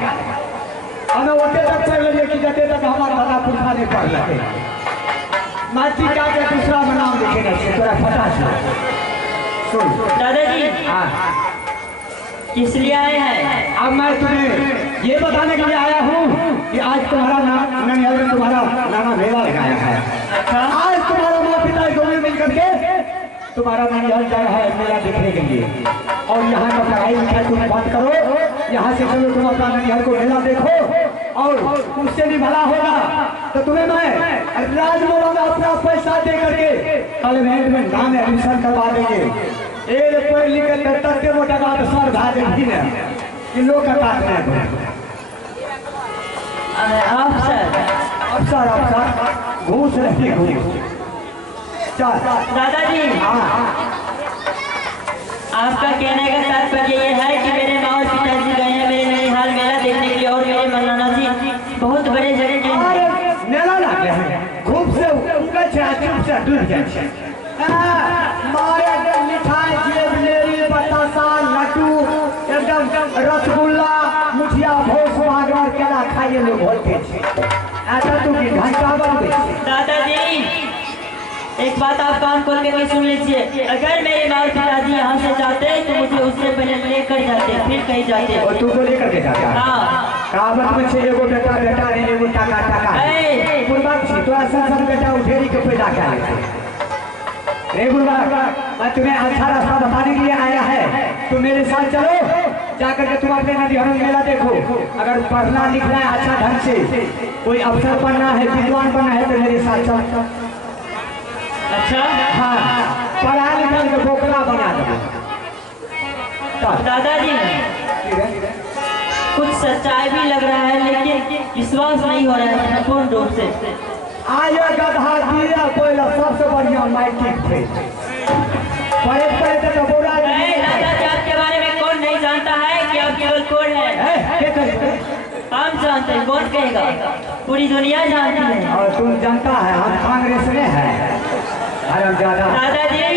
हमें ओटे तक पढ़ लिए कि जते तक हमारा दादा पुरखा नहीं पढ़ लगे। माची क्या के दूसरा में नाम लिखेगा तोरा पता है? सुन दादाजी किस लिए आए हैं? अब मैं तुम्हें ये बताने के लिए आया हूँ कि आज तुम्हारा ननिहाल में तुम्हारा नाना मेला लगाया है। अच्छा आज तुम्हारा माँ पिता दोनों मिल करके तुम्हारा ननिहाल जा रहा है मेला देखने के लिए। और यहाँ का पढ़ाई लिखाई तुम बंद करो, यहाँ से चलो तुम अपना ननिहाल को मेला देखो, और उससे भी भला होगा तो तुम्हें मैं राजमोला में अपना पैसा दे करके कॉन्वेंट में नाम एडमिशन करवा देंगे। पढ़ लिख तक मोटा बात सर भाग कि लोग का बात नहीं। अफसर अफसर अफसर घूस रही घूस दादाजी आपका कहने का तात्पर्य ये है कि मेरे माँ और पिताजी गए हैं मेरे ननिहाल मेला देखने के लिए और मेरे मौलाना जी बहुत बड़े जगह मेला लगे हैं खूब से ऊपर चूप से डूब जाए मारे मिठाई जिलेबी बतासा लड्डू एकदम रसगुल्ला मुठिया भोग सुहागरात केला खाइए लोग होते ऐसा तू की घंटा बन गई। दादाजी एक बात आप कान खोल के सुन लीजिए, अगर मेरे माँ पिताजी यहाँ से जाते तो मुझे उससे पहले लेकर जाते फिर कहीं जाते। और तू को लेकर के जाता? हाँ। काबत में से एगो बेटा बेटा ने एगो टाका टाका गुरबाग छी तो सब बेटा उठेरी के पैदा क्या लेते रे गुरबाग मैं तुम्हें अच्छा रास्ता बताने के लिए आया है तुम मेरे साथ चलो जाकर के तुम अपने नदिहर मेला देखो अगर पढ़ना लिखना है अच्छा ढंग से कोई अफसर बनना है विद्वान बनना है तो मेरे साथ चलो। अच्छा हाँ पढ़ा लिखा के बोकरा बना दो। दादाजी कुछ सच्चाई भी लग रहा है लेकिन विश्वास नहीं हो रहा है पूर्ण रूप से। आया गधा दिया कोई सबसे बढ़िया मैट्रिक थे पढ़े पढ़े तो बोला दादाजी आपके बारे में कौन नहीं जानता है कि आप केवल कौन है? हम जानते हैं कौन कहेगा पूरी दुनिया जानती है। और तुम जानता है हम कांग्रेस में है दादाजी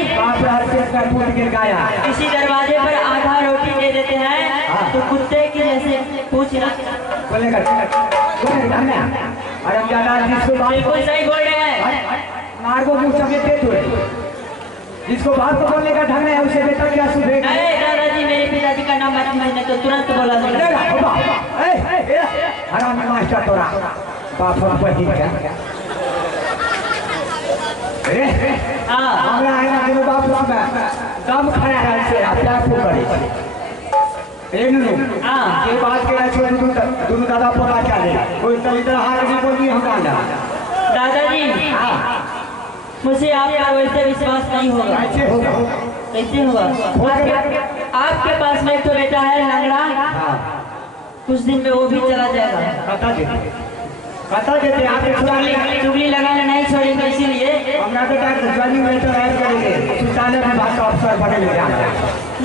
फूट गिर गया किसी दरवाजे पर आधा रोटी दे देते हैं तो कुत्ते के जैसे पूछना बोलेगा बिल्कुल सही बोल रहे हैं। मार्गो मुँह समेटे तो जिसको बात को बोलने का ढंग है उसे बेटा क्या सुधे। दादाजी मेरे पिताजी का नाम मैंने तो तुरंत बोला हराम मास्टर तोरा बाप हमरा आइना दिनो बाप दम खड़ा रहल छै आ प्यार खूब करै ये बात के दोनों दादा पोता चले कोई तो इधर हार भी बोली हमरा ना। दादाजी मुझे आपका वैसे विश्वास नहीं होगा। कैसे होगा? कैसे होगा? आपके पास में तो बेटा है लंगड़ा कुछ दिन में वो भी चला जाएगा। बता देते आपके चुगली लगाना नहीं छोड़ेंगे इसीलिए हमरा बेटा ज्वाइनिंग में तो ऐड करेंगे शौचालय में भाग का अफसर बने ले जाएंगे।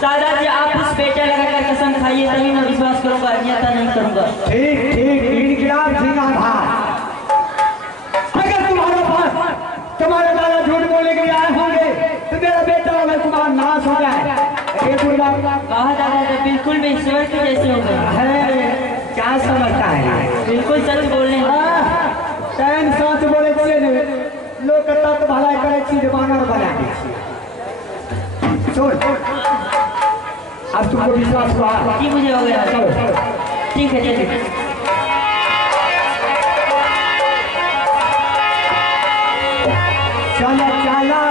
दादाजी आप उस बेटा लगाकर कसम खाइए तभी मैं विश्वास करूंगा अन्यथा नहीं करूंगा। ठीक ठीक इनकलाब जिंदाबाद। अगर तुम्हारे पास तुम्हारे दादा झूठ बोलने के लिए आए होंगे तो मेरा बेटा अगर तुम्हारा नाश हो जाए कहा दादा बिल्कुल भी ईश्वर के जैसे हो गए क्या समझता है बिल्कुल सच बोलने टाइम सच बोले बोले लोग करता तो भलाई करे चीज बानर बना दे। सुन अब तुमको विश्वास हुआ कि मुझे हो गया ठीक है चलिए। चलो चलो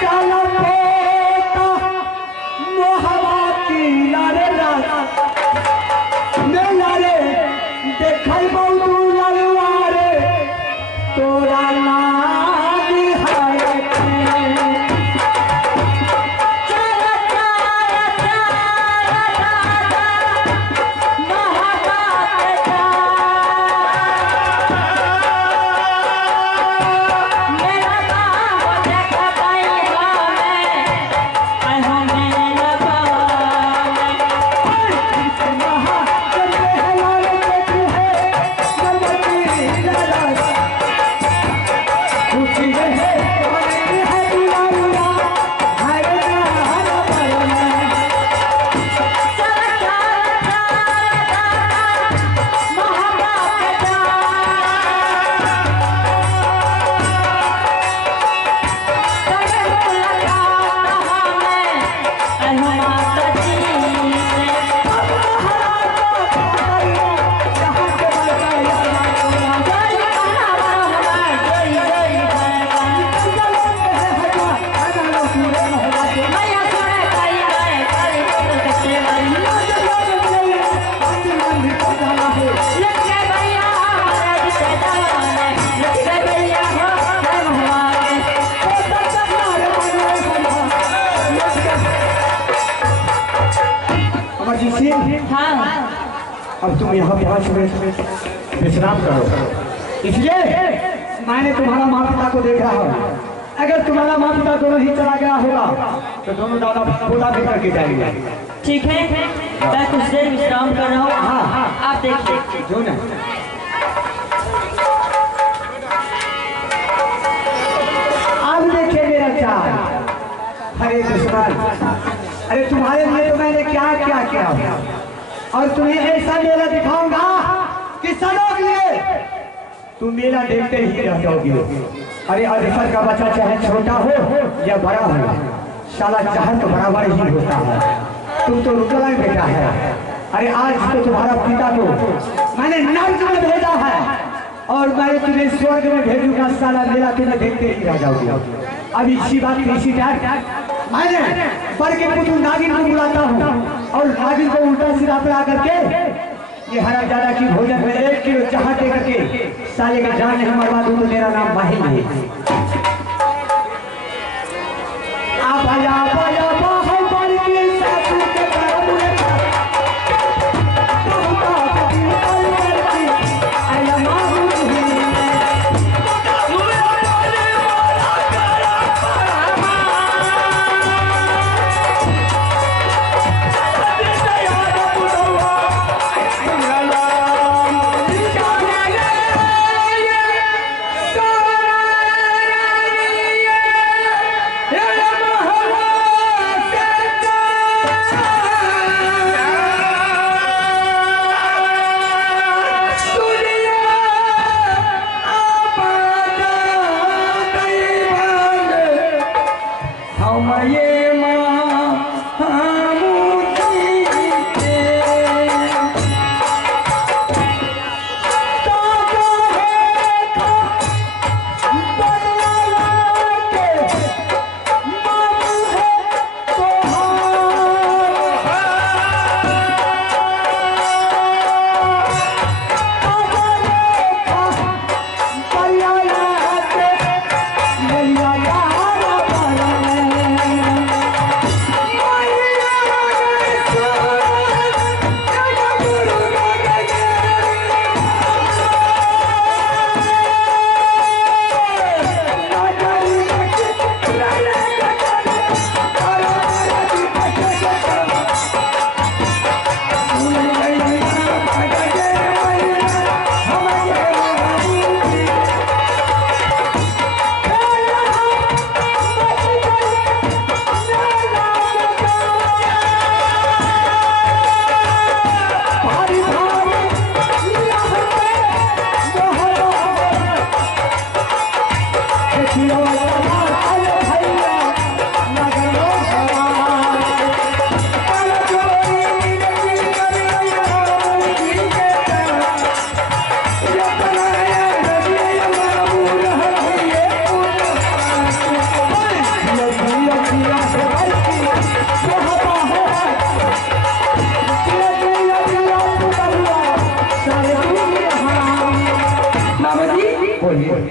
चलो मोहब्बा की लारे मेला रे देखल बहु ललवारे तोरा नाम है अब तुम यहाँ 5 मिनट विश्राम करो। इसलिए मैंने तुम्हारा माता पिता को देखा है अगर तुम्हारा माँ पिता दोनों ही चला गया होगा तो दोनों दादा पोता भी करके जाएंगे। ठीक है, मैं कुछ देर विश्राम कर रहा हूँ। हाँ, आप देखिए जो ना अब देखिए मेरा चाल। अरे दुश्मन, अरे तुम्हारे लिए तो मैंने क्या क्या किया और तुम्हें ऐसा मेला दिखाऊंगा कि सनों के लिए तुम मेला देखते ही रह जाओगे। अरे अधिकार का बच्चा चाहे छोटा हो या बड़ा हो, साला चाहे तो बराबर ही होता है। तुम तो रुकला बेटा है। अरे आज तो तुम्हारा पिता को मैंने नर्क में भेजा है और मैं तुम्हें स्वर्ग में भेजूंगा। साला मेला तुम्हें देखते ही रह जाओगे। अब इसी बात की इसी मैंने पर के पुतुल नागिन को बुलाता हूँ और नागिन को उल्टा सिरा पे आकर के ये हरामजादा की भोजन में 1 किलो चाह दे करके साले का जान नहीं मरवा दूं तो मेरा नाम माही नहीं। आप आया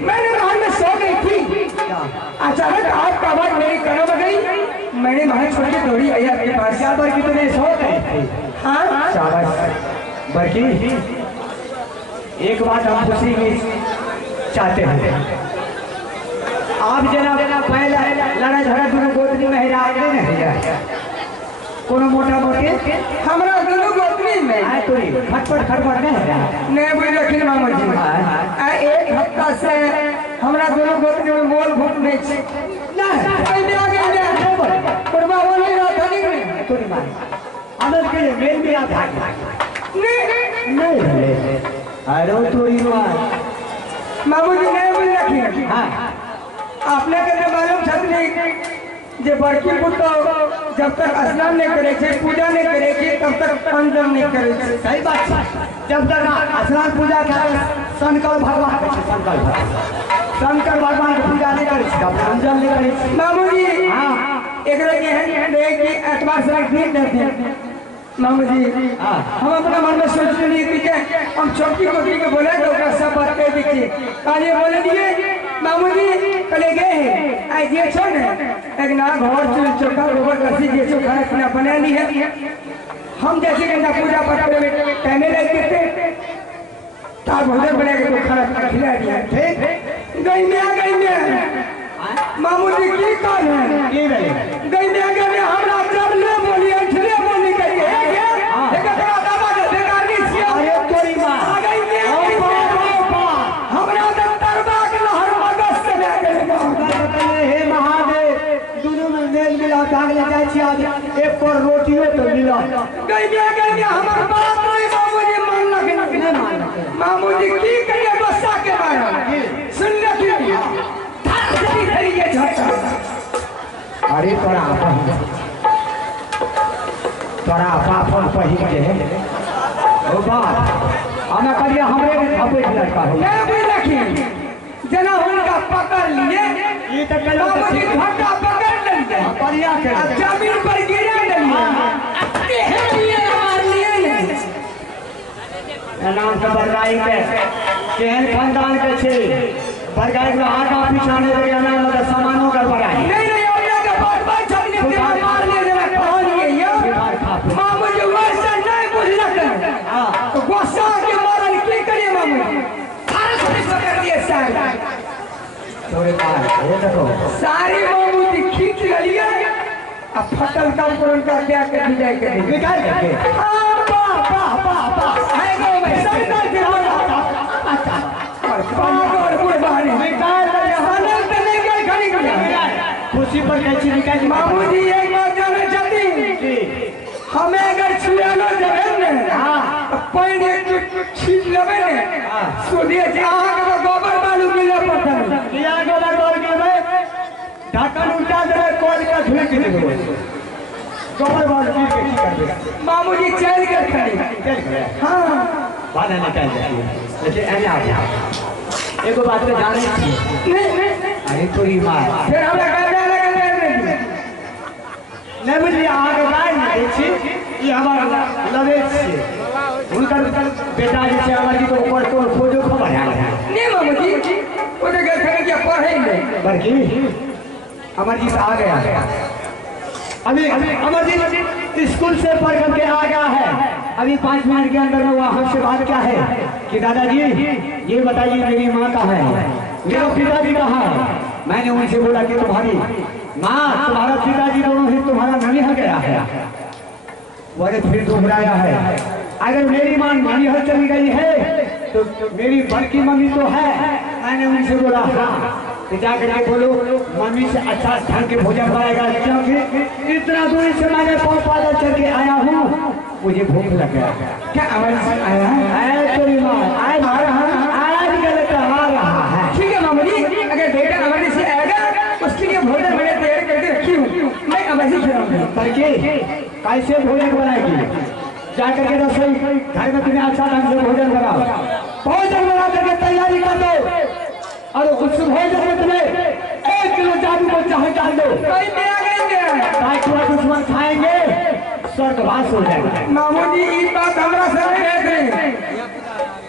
मैंने महल में सो गई थी, अचानक आपका आवाज मेरी कानों में गई। मैंने महल छोड़ के दौड़ी आई आपके पास। क्या बल्कि तुम्हें सो गए थे? हाँ शाबाश बल्कि एक बात हम पूछनी चाहते हैं। आप जनाब पहला लड़ा झगड़ा दोनों गोतनी में कोनो मोटा मोटी हमरा दोनों गोतनी में खटपट खटपट नहीं बोल रखी मामा जी। एक हफ्ता से हमरा दोनों गोतनी में मोल घूट नहीं छे ना पहले आ गए परवा वो नहीं रहा नहीं तोरी मां अंदर के मेल में आ भाग नहीं अरे तोरी मां मामू जी नहीं बोल रखी। हां आपने के मालूम छतनी जे बड़की पुतो जब तक स्नान नहीं करे छे पूजा नहीं करे छे तब तक पंजन नहीं करे छे। सही बात है। जब तक स्नान पूजा करे शंकर भगवान शंकर भगवान की पूजा नहीं करे छे तब पंजन नहीं करे छे। मामू जी हां एकरा के है कि एतवार से ठीक देते हैं मामू जी। हम अपना मन में सोच रहे कि हम छोटी कोटी को बोले तो सब बात कह दीजिए काले बोले दिए मामू जी कले गए हैं आई जे छो ने एक ना घर चूल चोखा गोबर कसी जे छो खाना पीना बना ली है। हम जैसे कि पूजा पाठ करे टाइम लगते थे ता भोजन बना के तो खाना खिला दिया। ठीक गई में आ गई में मामू जी की कौन है की रे गई में आगे में हमरा जब ले बोली अंठले बोली गई है एक एकरा दादा के बेकार नहीं छिया अरे तोरी मां आ गई में हमरा तो तरबा के लहर मगज से ले गई हे महादेव दोनों में मेल मिला भाग ले जाय छी आज एक पर रोटियो तो मिला गई में हमर बात नहीं मामू जी मान लगे नहीं मान मामू जी की करिए गुस्सा के मारे सुन ले की धार धरी के झटका अरे तोरा आपा पहिल के ओ बा हमें करिए हमरे के खपे लड़का हो ये भी देखिए जना उनका पकड़ लिए ये तो कलो मुझे घंटा पकड़ लेंगे परिया के जमीन पर गिरा देंगे ये मार लिए नाम से बरगाई के केहन खानदान के छे बरगाई के आगा पिछाने लगे नाम लगा सामानों का बरगाई नहीं अपने का बात छपने के मार ले देना पहुंच गई है मां मुझे वैसा नहीं बुझला कर हां तो गुस्सा के मारन की करिए मामू सारे से पकड़ दिए सारे तोरे पास ये देखो सारी मामू जी खींच लिए अब फटल का पुरन का क्या के विदाई कर दी निकाल के वाह है गो मैं सरदार के अच्छा पागल कुर्बानी निकाल हनल पे नहीं गए खड़ी कर खुशी पर कैसी निकाल मामू जी एक बात जाने चाहती हमें अगर छुआलो जबे ने हां पैन एक छीट लेबे ने सुनिए जे आहा के गोबर बालू मिले पड़ता किया गोबर बोल के भाई ढक्कन उल्टा दे कोल का धुल के देबो गोबर बालू की की करबे मामू जी चल कर खड़ी हां बाधा निकाल दे लेकिन ऐसे आ जा एगो बात पे जाने नहीं अरे तोरी मां फिर हमरा कर दे नहीं बुझली आगे गाय नहीं छी ये हमारा लवे छी उनका बेटा जी से हमारी को ऊपर तो खोजो खबर है नहीं मामू जी वो तो गए खड़ी क्या पढ़े नहीं बल्कि अमरजीत आ गया अभी अमरजीत स्कूल से पढ़ करके आ गया है अभी 5 मिनट के अंदर में वहाँ हमसे बात क्या है कि दादाजी ये बताइए मेरी माँ कहाँ है मेरा पिताजी कहाँ है मैंने उनसे बोला कि तुम्हारी माँ तुम्हारा पिताजी दोनों ही तुम्हारा ननिहाल गया है वो फिर दोहराया है अगर मेरी माँ ननिहाल चली गई है तो मेरी बड़की मम्मी तो है मैंने उनसे बोला हाँ तो जाकर के बोलो मम्मी से अच्छा ढंग के भोजन बनाएगा क्योंकि इतना दूर से मैंने पाँव पैदल चल के आया हूँ मुझे भूख लग गया क्या आवाज आया है तेरी माँ आज गलत आ रहा है ठीक है मामू जी अगर बेटा अवधि से आएगा उसके लिए भोजन मैंने तैयार करके रखी हूँ मैं अवधि खिलाऊंगा करके कैसे भोजन बनाएगी जाकर के रसोई घर में तुम्हें अच्छा ढंग से भोजन बनाओ भोजन बना करके तैयारी कर दो और उस भोजन में तुम्हें 1 किलो जादू को चाहे डाल दो कोई में आ गए ताकि वह दुश्मन खाएंगे स्वर्गवास हो जाएगा मामू जी ये बात हमरा से कह दे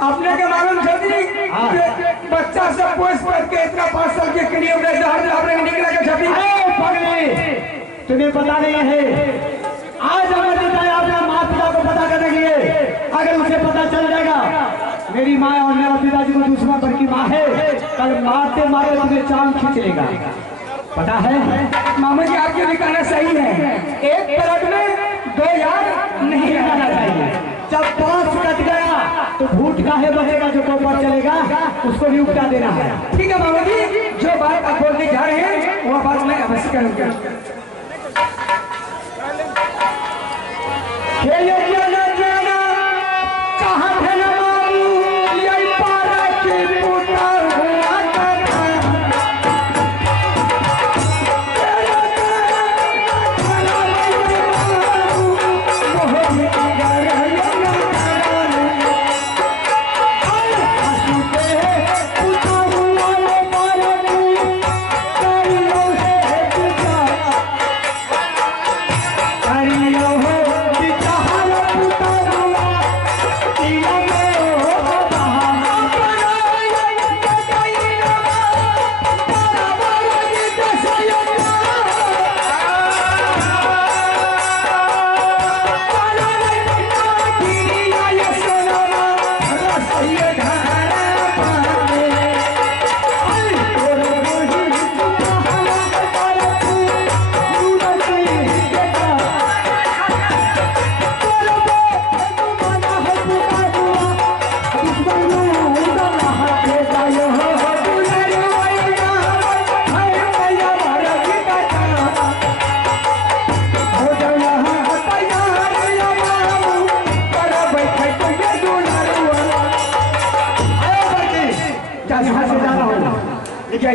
अपने के मालूम छथी बच्चा से पोस करके इतना 5 साल के करिए जहर आपने निकला के छथी पगले तुम्हें पता नहीं है आज हमारे अपना माँ पिता को पता करने के लिए अगर उसे पता चल जाएगा मेरी माँ और मेरा पिताजी को दुश्मन पर की माँ है कल मारते मारे तुम्हें चांद खींच लेगा पता है मामू जी आपके भी कहना सही है एक पलट में 2 यार नहीं रहना चाहिए जब पांच कट गया तो भूत काहे बहेगा जो ऊपर चलेगा उसको भी उपटा देना है ठीक है मामू जी जो बात आप बोलने जा रहे हैं वो बात मैं अवश्य करूंगा कहाँ है ना मालूम यही पारा की पुता हुआ हो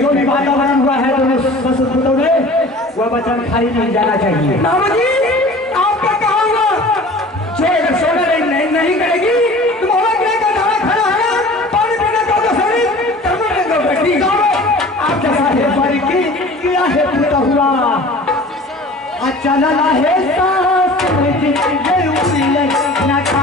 जो भी वातावरण हुआ है दोनों ससुर में वह वचन खाली नहीं जाना चाहिए। मामा जी आपका कहा हुआ जो अगर सोना नहीं करेगी तुम और क्या का दाना खाना है पानी पीना का तो सही कर्म में तो बैठी आप जैसा है पर क्या है पूरा हुआ अच्छा ना है सास में ये उंगली ना खा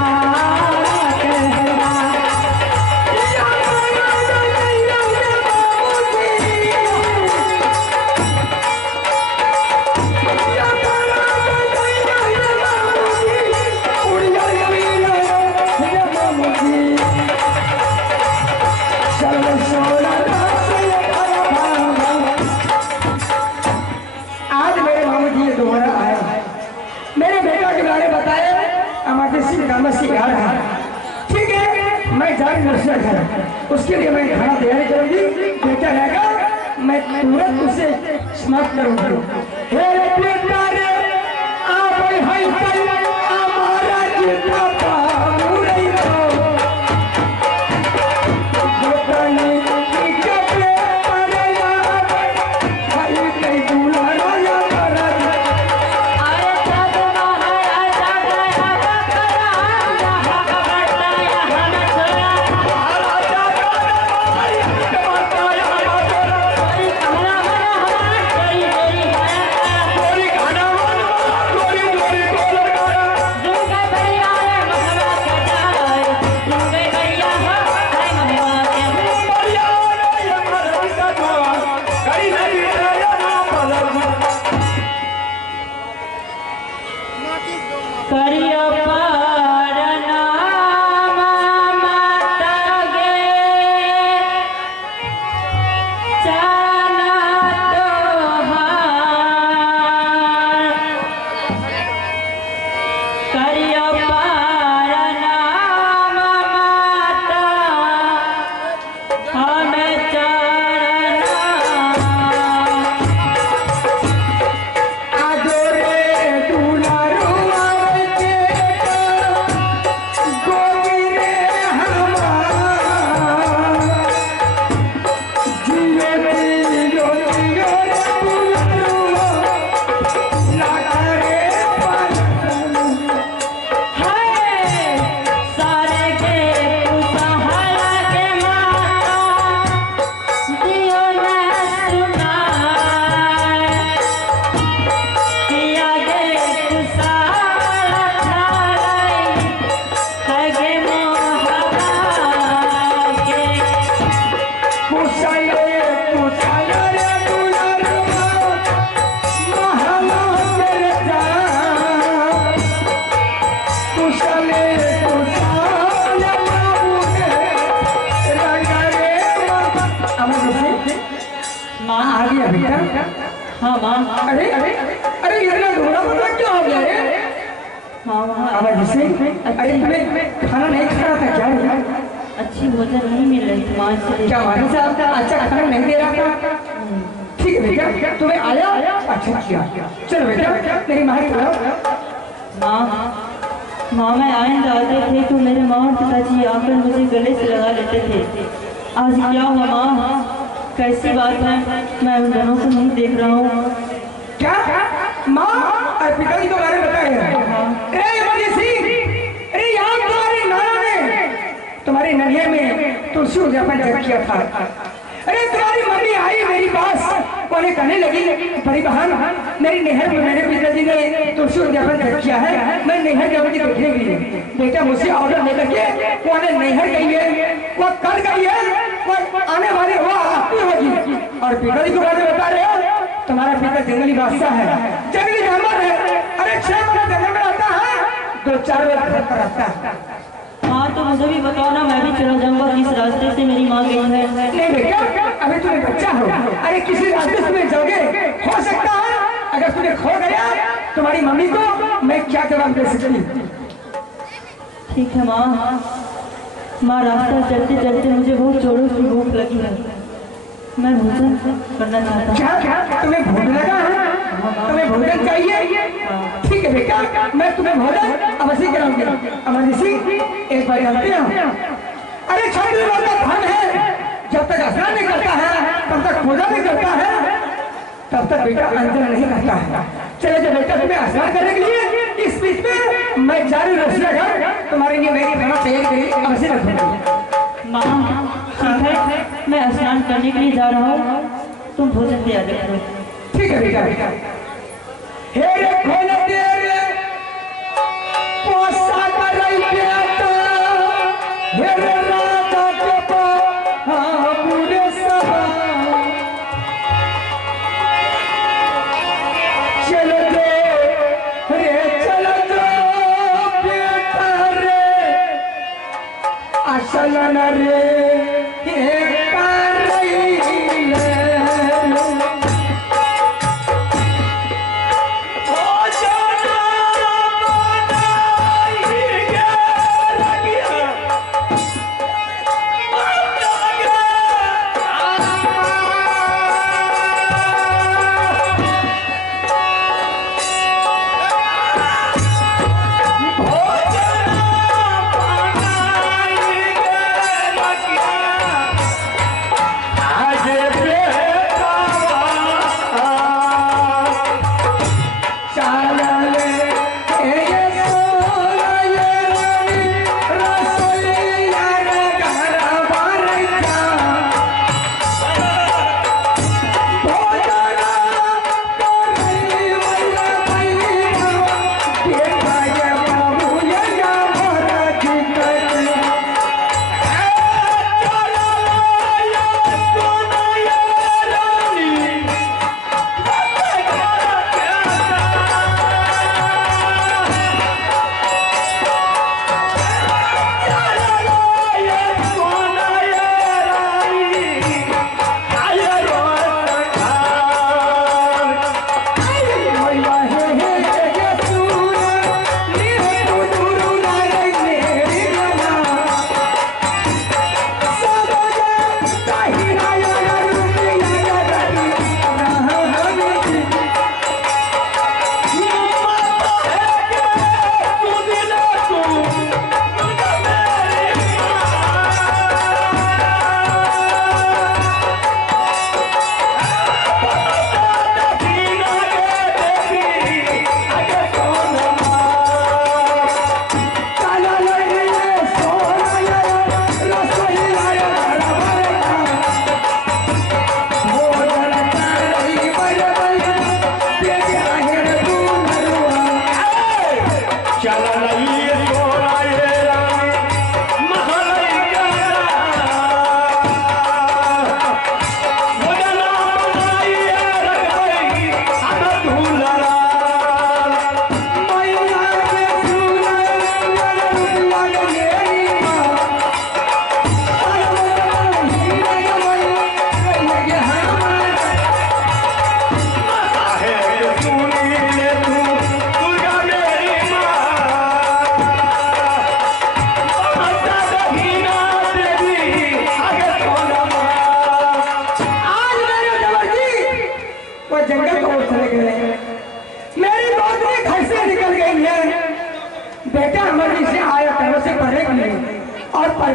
ठीक है मैं जारी नर्सरी है उसके लिए मैं खाना तैयारी करूंगी बेटा रहेगा मैं तुरंत उसे समाप्त करूंगी। हे बेटा रे आप हाय हमारा जितना पाऊंगी तो बेटा नहीं के अरे यार भाई नहीं बुलाना यार हाँ माँ अरे अरे अरे इतना घोड़ा पता क्या हो गया रे? हाँ हाँ जिसे अरे तुम्हें खाना नहीं खा रहा था क्या? अच्छी भोजन नहीं मिल रही थी माँ से। क्या मानी साहब अच्छा खाना नहीं दे रहा था? ठीक है बेटा तुम्हें आया अच्छा किया चलो बेटा मेरी माँ माँ मैं आयन डालते थे तो मेरे माँ और पिताजी आकर मुझे गले से लगा लेते थे। आज क्या हुआ माँ कैसी बात है मैं उन दोनों को नहीं देख रहा हूँ। क्या माँ और पिताजी के बारे में बताए अरे यहाँ तुम्हारे नाना ने तुम्हारे ननिया में तुलसी उद्यापन किया था। अरे तुम्हारी मम्मी आई मेरी पास उन्हें कहने लगी बड़ी बहन मेरी नहर में मेरे पिताजी ने तुलसी उद्यापन किया है मैं नहर जाऊंगी देखने के लिए। बेटा मुझसे ऑर्डर लेकर के वो नहर गई है वो कल गई है वो आने वाले हुआ होगी। और पिताजी को बारे बता रहे हो तुम्हारा पिता जंगली बादशाह है जंगली जानवर है। अरे 6 महीने जंगल में रहता है 2-4 बजे घर पर रहता है। हाँ तो मुझे भी बताओ ना मैं भी चला जाऊंगा किस रास्ते से मेरी माँ गई है। नहीं बेटा अभी तुम्हें बच्चा हो अरे किसी रास्ते से तुम्हें जाओगे हो सकता है अगर तुम्हें खो गया तुम्हारी मम्मी को मैं क्या जवाब दे सकती। ठीक है माँ रास्ता चलते चलते मुझे बहुत जोरों की भूख लगी है मैं भोजन करना चाहता हूँ। क्या तुम्हें भूख लगा है तुम्हें भोजन चाहिए? ठीक है बेटा मैं तुम्हें भोजन अवश्य कराऊंगी। अमर ऋषि एक बार जानते हो अरे छठ का धन है जब तक स्नान नहीं करता है, तब तक पूजा नहीं करता है, तब तक बेटा अंदर नहीं रहता है। चले जो बेटा तुम्हें स्नान करने के लिए इस बीच में मैं जारी रसिया घर तुम्हारे लिए मेरी खाना तैयार करी अवश्य रखूंगी। माँ ठीक है, मैं स्नान करने के लिए जा रहा हूँ, तुम भोजन तैयार करो। ठीक है बेटा। हे रे खोल तेरे पोसा करई बेटा, हे रे राजा के पूरे सभा चल दे रे, चल दो बेटा रे, असल न रे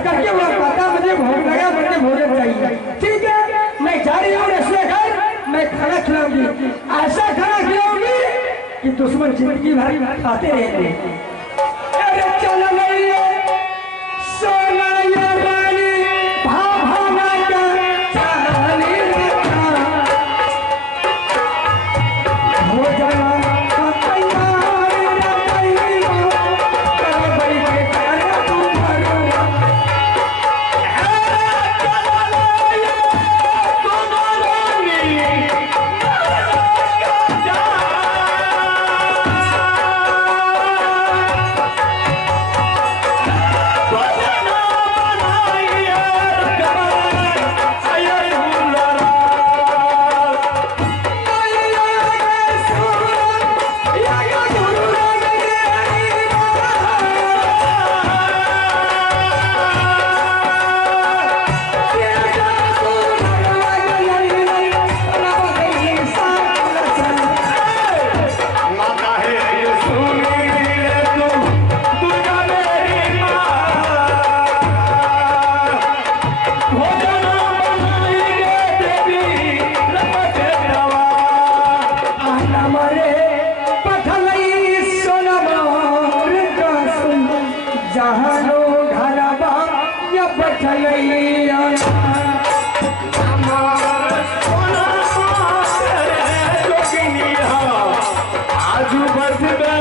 करके वो कहता मुझे भोग लगा, मुझे भोजन चाहिए। ठीक है, मैं जा रही हूँ रसोई घर, मैं खाना खिलाऊंगी, ऐसा खाना खिलाऊंगी कि दुश्मन जिंदगी भर खाते रहेंगे। अरे चलो सोना या रानी भावना का चाली रखा भोजन Bye. कहनो घरबा या बैठलैया आजू बर्थडे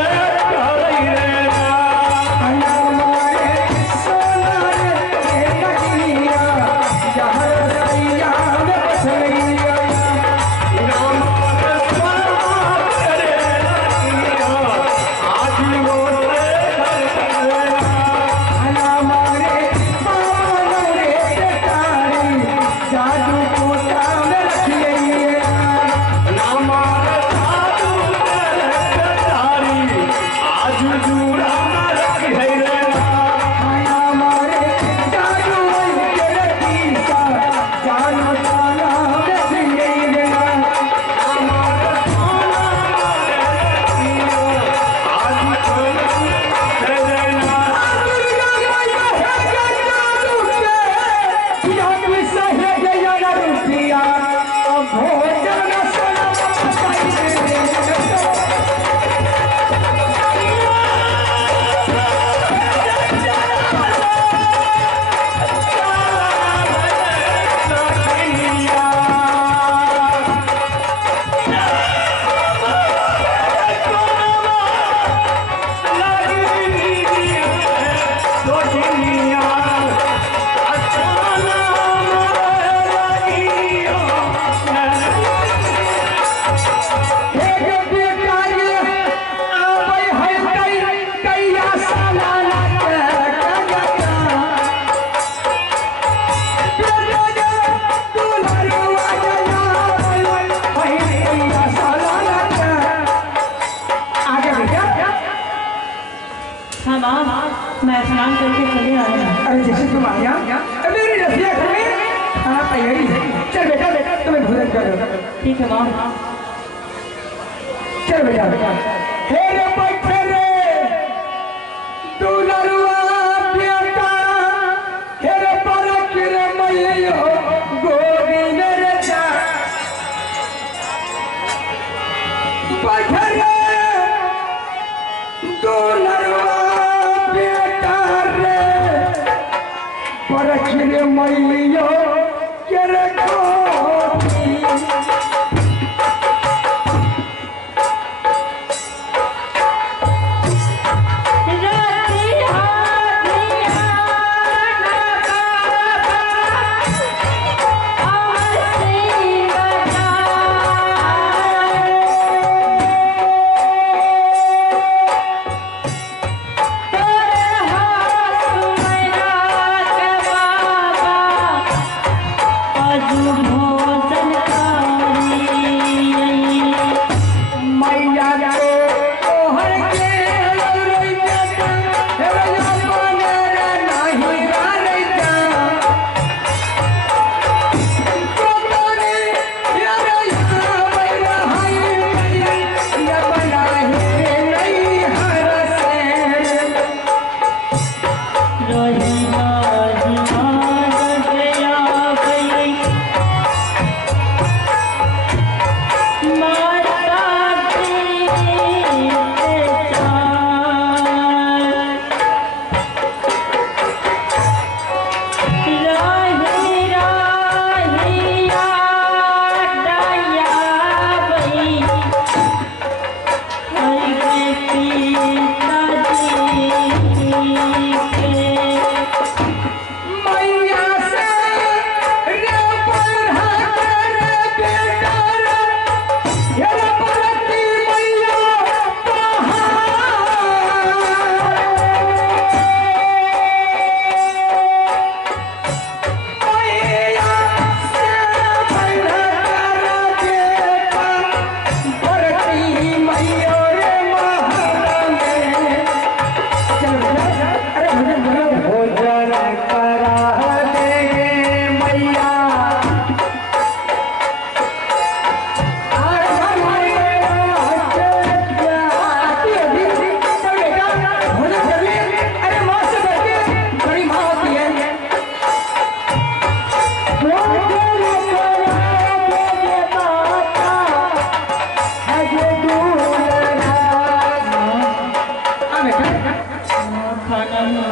मैं स्नान करके चले आया। अरे जैसे तुम आ गया मेरी रसिया घर में खाना तैयारी है। चल बेटा बेटा तुम्हें भोजन करो। ठीक है माँ। चल बेटा बेटा हे रे बैठे रे दुलरुआ बेटा हे रे परक रे मैयो गोरी मेरे जा बैठे रे दुलरुआ परखिरे मैयो के रखोती you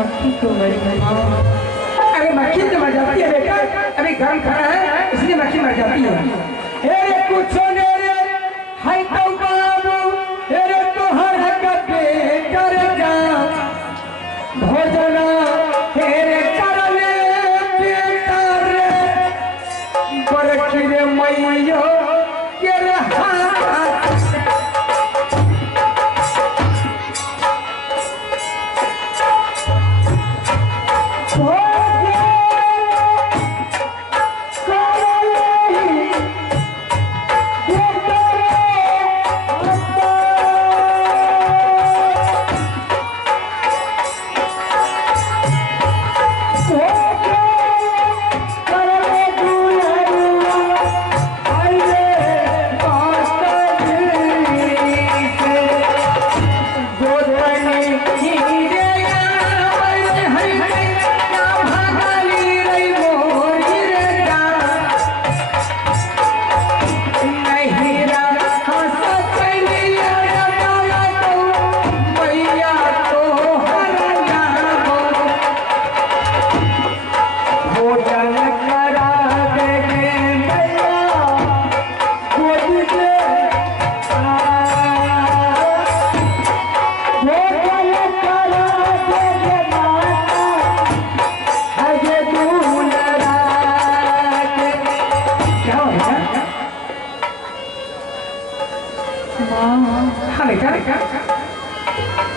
मक्खी क्यों मरी है माँ? अरे मक्खी तो मर जाती है बेटा, अभी गर्म खड़ा है इसलिए मक्खी मर जाती है। अरे कुछ ने रे हाय तो बाबू, अरे तो हर कटे कर जा भोजना, अरे करले बेटा रे बरखी रे मैयो के रे हाथ।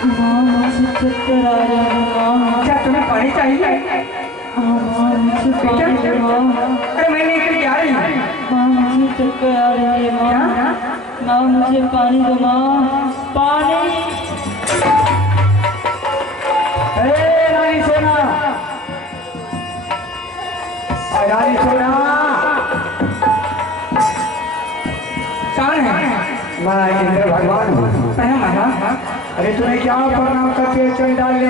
माँ मुझे चक्कर आ रहे हैं माँ। क्या तुम्हें पानी चाहिए? हाँ माँ मुझे पानी दो माँ। अरे मैं लेकर जा रही हूँ। माँ मुझे चक्कर आ रही है माँ। माँ मुझे पानी दो माँ, पानी। रानी सोना, रानी सोना कौन है? मैं इंद्र भगवान हूँ। अरे तूने क्या प्रणाम करके चल डाले?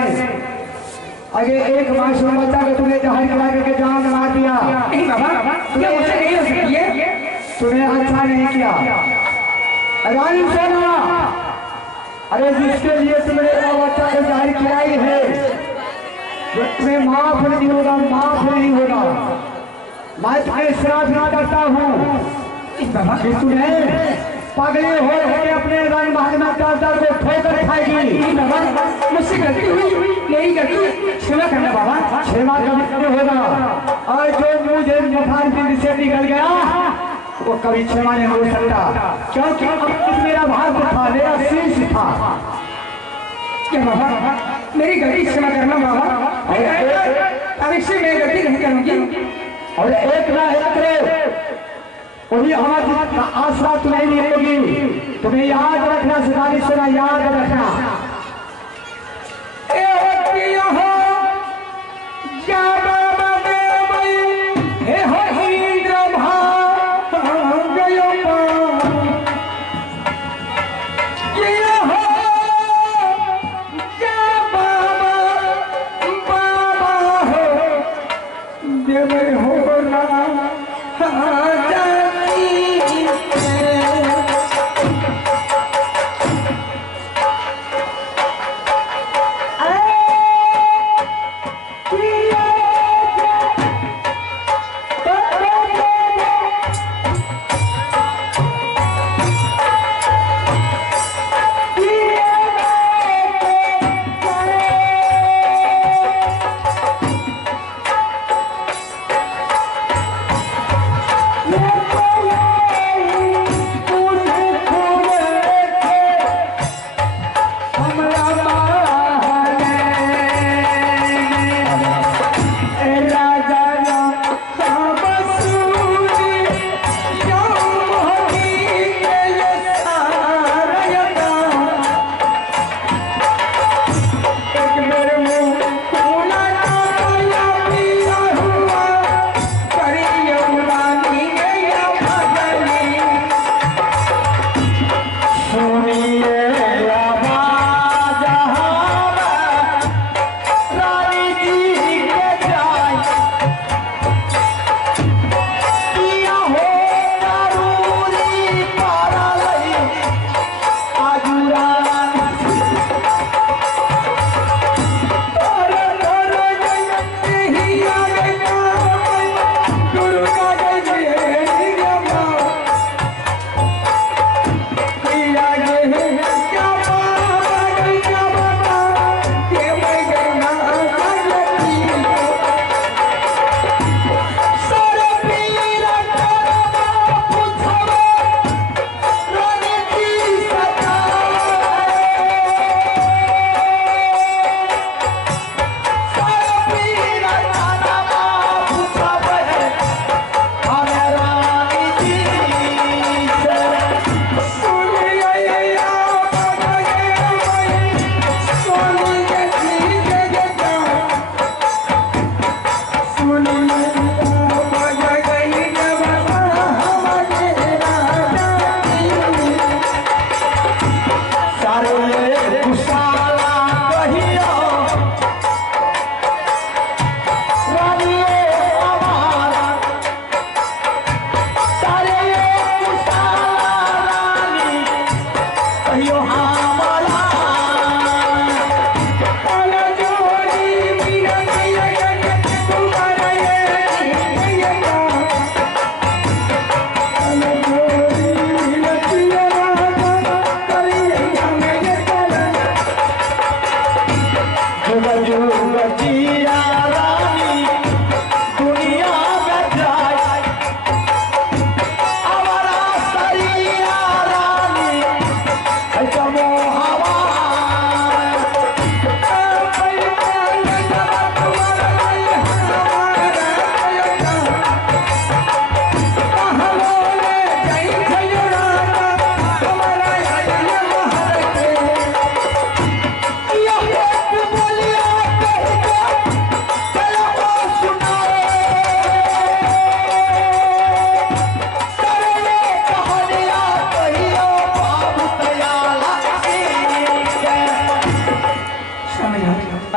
अरे एक मासूम बच्चा को तूने जहर खिला करके जान मार दिया। नहीं बाबा, ये मुझसे नहीं हो सकती है। तूने अच्छा नहीं किया। रानी सोना, अरे जिसके लिए तुमने बच्चा को जहर खिलाई है तुम्हें माफ नहीं होगा, माफ नहीं होगा। मैं तुम्हें श्राप ना करता हूँ कि तुम्हें पागले हो अपने रंग महल में चादर को ठोकर खाएगी। मुझसे गलती हुई, मेरी गलती, क्षमा करना बाबा। क्षमा करना होगा, और जो मुझे बुखार दिल से निकल गया वो कभी क्षमा नहीं हो सकता, क्योंकि अब मेरा भाग था, मेरा शीश था। क्या बाबा, मेरी गलती क्षमा करना बाबा। अब इससे मैं गलती नहीं करूंगी। और एक ना एक वही हमारी आशा तुम्हें नहीं होगी। तुम्हें याद रखना, सिधानी सुना याद रखना।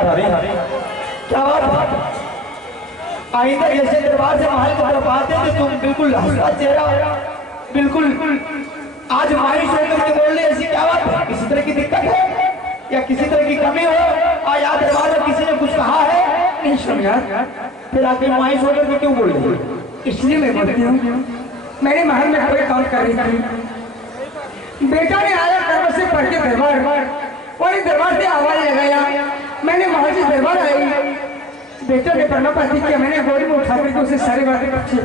क्या बात है? आइंदा जैसे दरबार से महल की तरफ आते तो तुम बिल्कुल हंसता चेहरा, बिल्कुल आज मायूस होकर के बोल रहे, ऐसी क्या बात है? किसी तरह की दिक्कत है या किसी तरह की कमी हो? आज याद दरबार में किसी ने कुछ कहा है? नहीं समझा, फिर आके मायूस होकर के क्यों बोल रही? इसलिए मैं बोलती हूँ, मैंने महल में कोई काम कर रही थी, बेटा ने आया दरबार से पढ़ के दरबार और एक दरबार से आवाज लगाया, मैंने महल से दरबार आई, बेटा ने पढ़ना पाती किया, मैंने गोली में उठा करके उसे सारी बातें पूछी,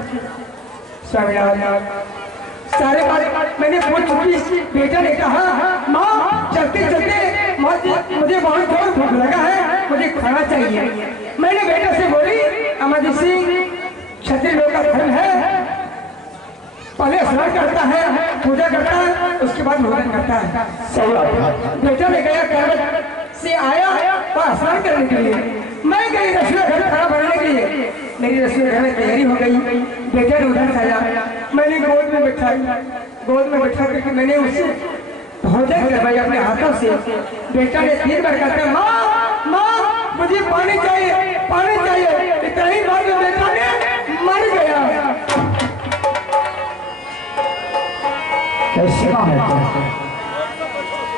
सारे बात मैंने पूछ चुकी। बेटा ने कहा माँ चलते चलते मुझे बहुत जोर भूख लगा है, मुझे खाना चाहिए। मैंने बेटा से बोली अमर सिंह क्षत्रिय लोग का धर्म है, पहले स्नान करता है, पूजा करता है, उसके बाद भोजन करता है। बेटा ने गया कैबल से आया और स्नान करने के लिए, मैं गई रसोई घर खाना बनाने के लिए, मेरी रसोई घर में तैयारी हो गई, बेटा ने उधर खाया, मैंने गोद में बैठा करके मैंने उससे भोजन करवाया अपने हाथों से। बेटा ने 3 बार कहता माँ माँ मुझे पानी चाहिए, पानी चाहिए, इतना ही बात में बेटा ने मर गया। कैसे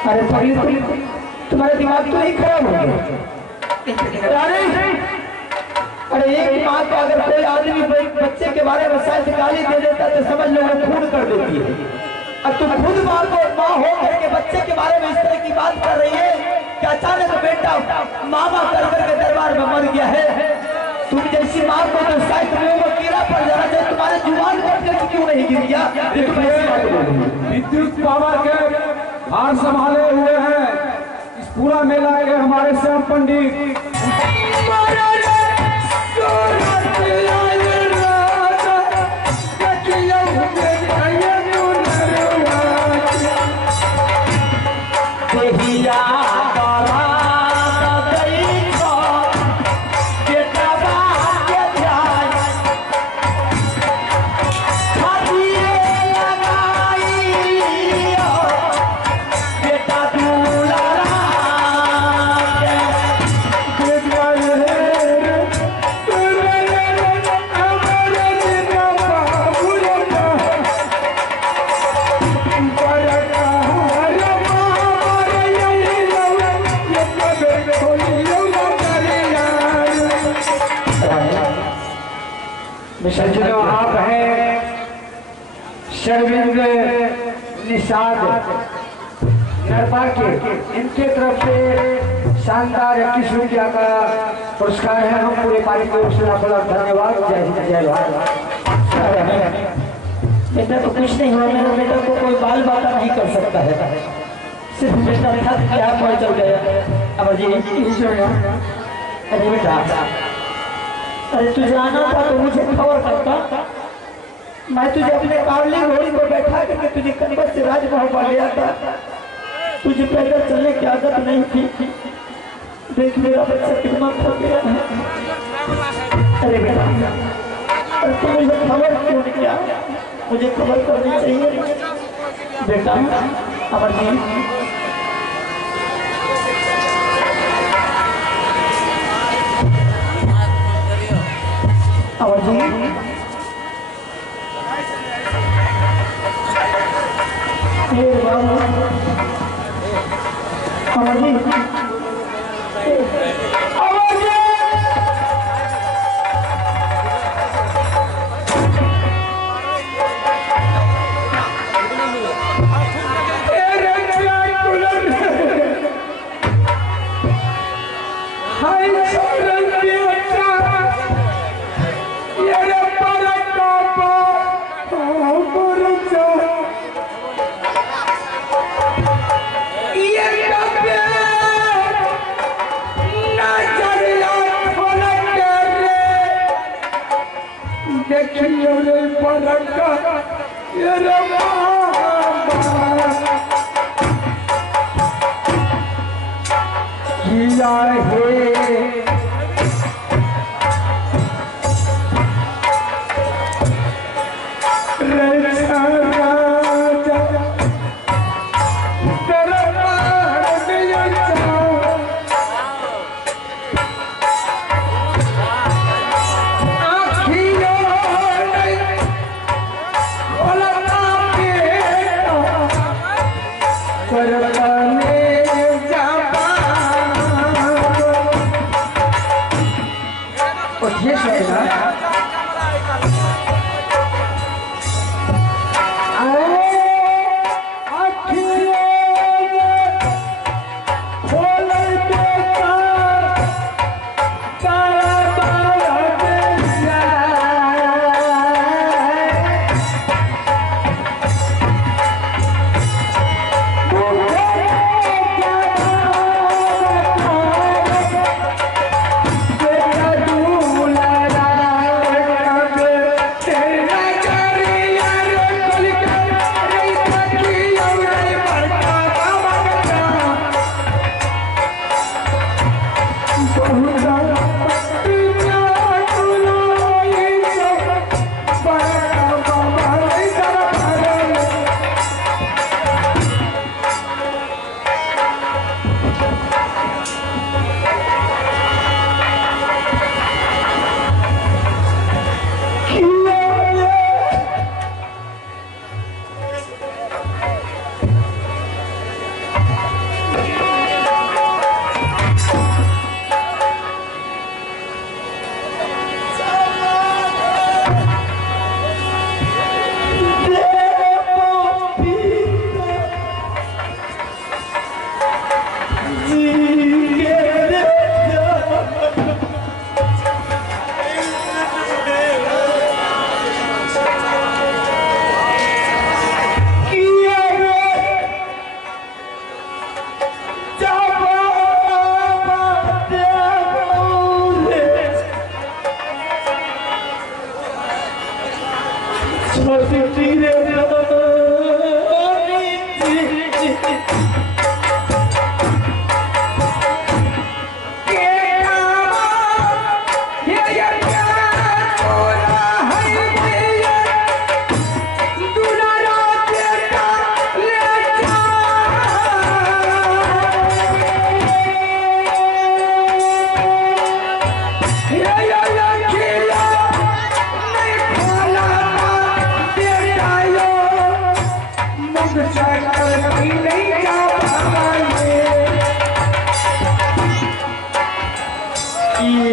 अरे पगली, तुम्हारा दिमाग तो नहीं खराब हो गया? अरे एक माँ को अगर कोई आदमी बच्चे के बारे में शायद गाली दे देता तो समझ लो वो खून कर देती है। अब तुम खुद माँ हो करके बच्चे के बारे में इस तरह की बात कर रही है कि अचानक बेटा मामा कर करके दरबार में मर गया है। तुम जैसी माँ को तो शायद तुम्हें वो कीड़ा पड़ जाना चाहिए, तुम्हारे जुबान पर क्यों नहीं गिर गया? विद्युत पावर के हार संभाले हुए हैं इस पूरा मेला के हमारे श्याम पंडित। सज्जनों, आप हैं शर्मिंद निषाद दरबार के, इनके तरफ से शानदार 21 रुपया का पुरस्कार है। हम पूरे पार्टी को धन्यवाद। जय हिंद, जय भारत। बेटा तो कुछ नहीं हुआ, मेरे बेटा को कोई बाल बाता नहीं कर सकता है, सिर्फ बेटा थक गया, कोई चल गया। अमर जी अरे बेटा, अरे तुझे आना था तो मुझे खबर करता, मैं तुझे अपने कावली घोड़ी को बैठा करके तुझे कनबत से राजमहल पर ले आता। तुझे पैदल चलने की आदत नहीं थी, देख मेरा बच्चा कितना थक गया है। अरे बेटा, अरे तू मुझे खबर क्यों नहीं किया? मुझे खबर करनी चाहिए बेटा। अमर जी अमर जी अमर जी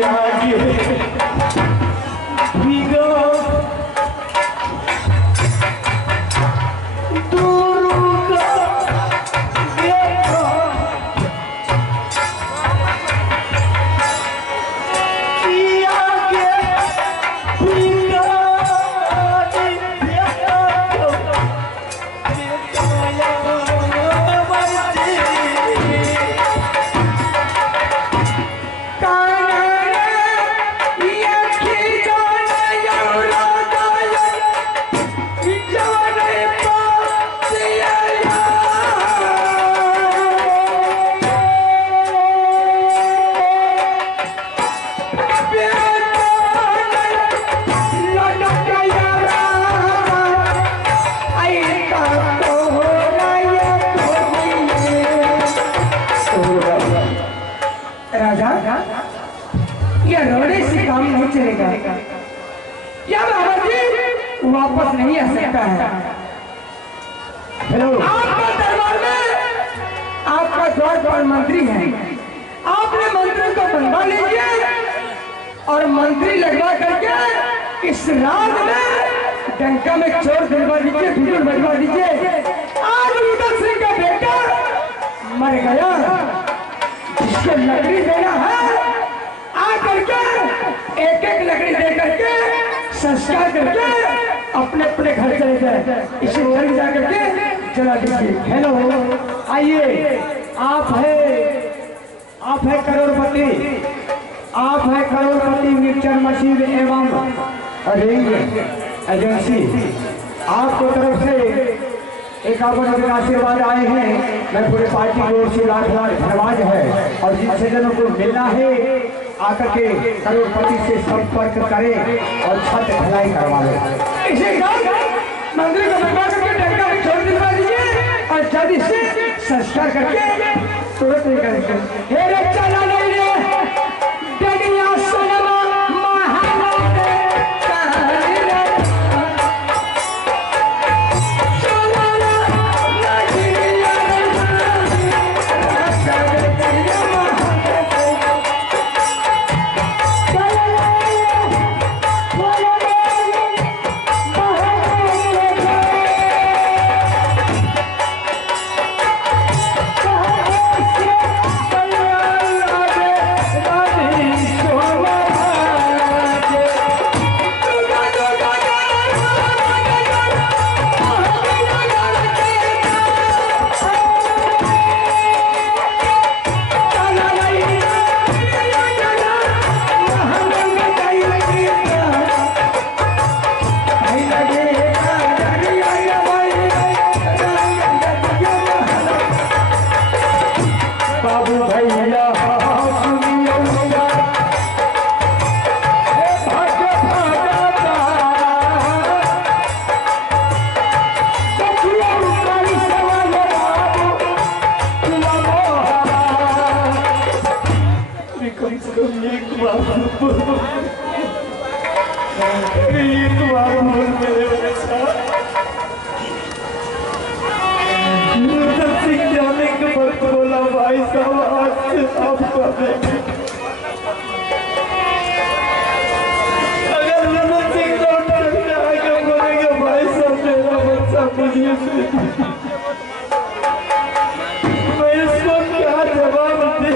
आगे भीगा वापस नहीं आ सकता है। हेलो, आपका दरबार में आपका द्वार पर मंत्री है, आपने मंत्री को बनवा लीजिए और मंत्री लगवा करके इस रात में डंका में चोर दिलवा दीजिए, बिल्कुल बनवा दीजिए। आज उदय सिंह का बेटा मर गया, जिसको लकड़ी देना है आ करके एक एक लकड़ी दे करके संस्कार करके अपने अपने घर चले जाए, इसे घर जा करके जला दीजिए। हेलो, आइए, आप है करोड़पति, आप है करोड़पति मिक्सचर मशीन एवं रेंज एजेंसी। आपको तरफ से एक आपके आशीर्वाद आए हैं। मैं पूरे पार्टी की ओर से लाख लाख धन्यवाद है और जिन सज्जनों को मिलना है आकर के करोड़पति से संपर्क करें और छत ढलाई करवा लें। मंदिर को बनवा करके डंका में छोड़ दिलवा दीजिए और जल्दी से संस्कार करके तुरंत निकल चला नहीं बोला भाई साहब, आज आपका अगर मनोज सिंह लौट करके आगे बोलेंगे भाई साहब मेरा बच्चा मुझे मैं इसको क्या जवाब दे?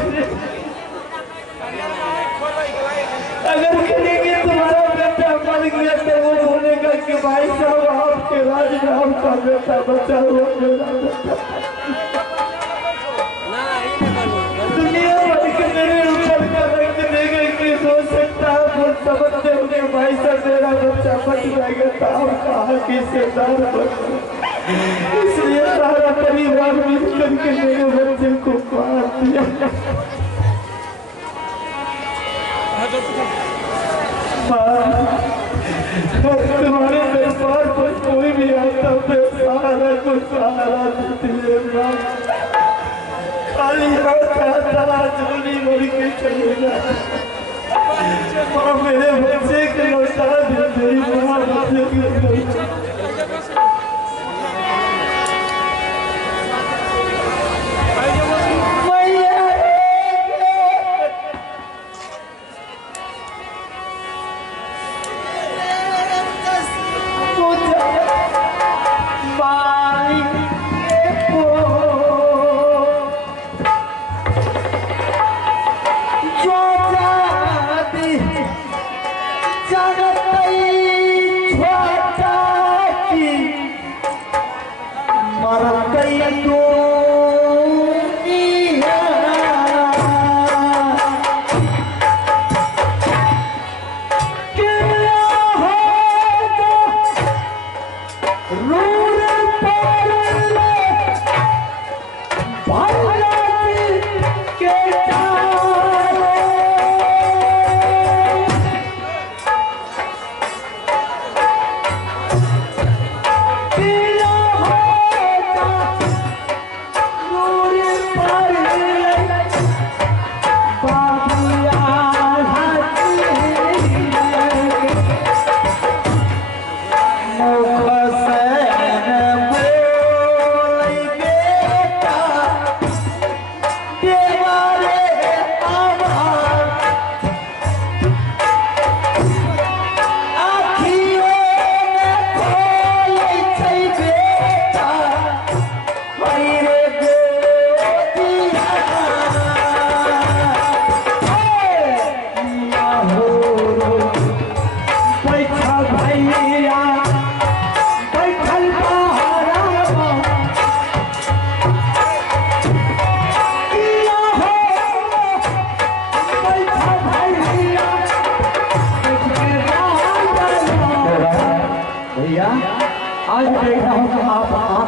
अगर कहेंगे तुम्हारा बेटा मर गया तो वो बोलेगा कि भाई साहब आपके राज में आपका बेटा बचा हुआ मेरा बेटा। दुनिया भर के मेरे ऊपर का रंग देगा कि हो सकता है वो समझते होंगे भाई साहब मेरा बच्चा बच जाएगा तो आप कहा कि हिस्सेदार बन, इसलिए सारा परिवार मिलकर के मेरे बच्चे को मार दिया। तुम्हारे दरबार पर कोई भी आता है सहारा को सहारा देती है, खाली हाथ आता झोली भर के चलेगा और मेरे बच्चे के लौटा दे, मेरी माँ बच्चे के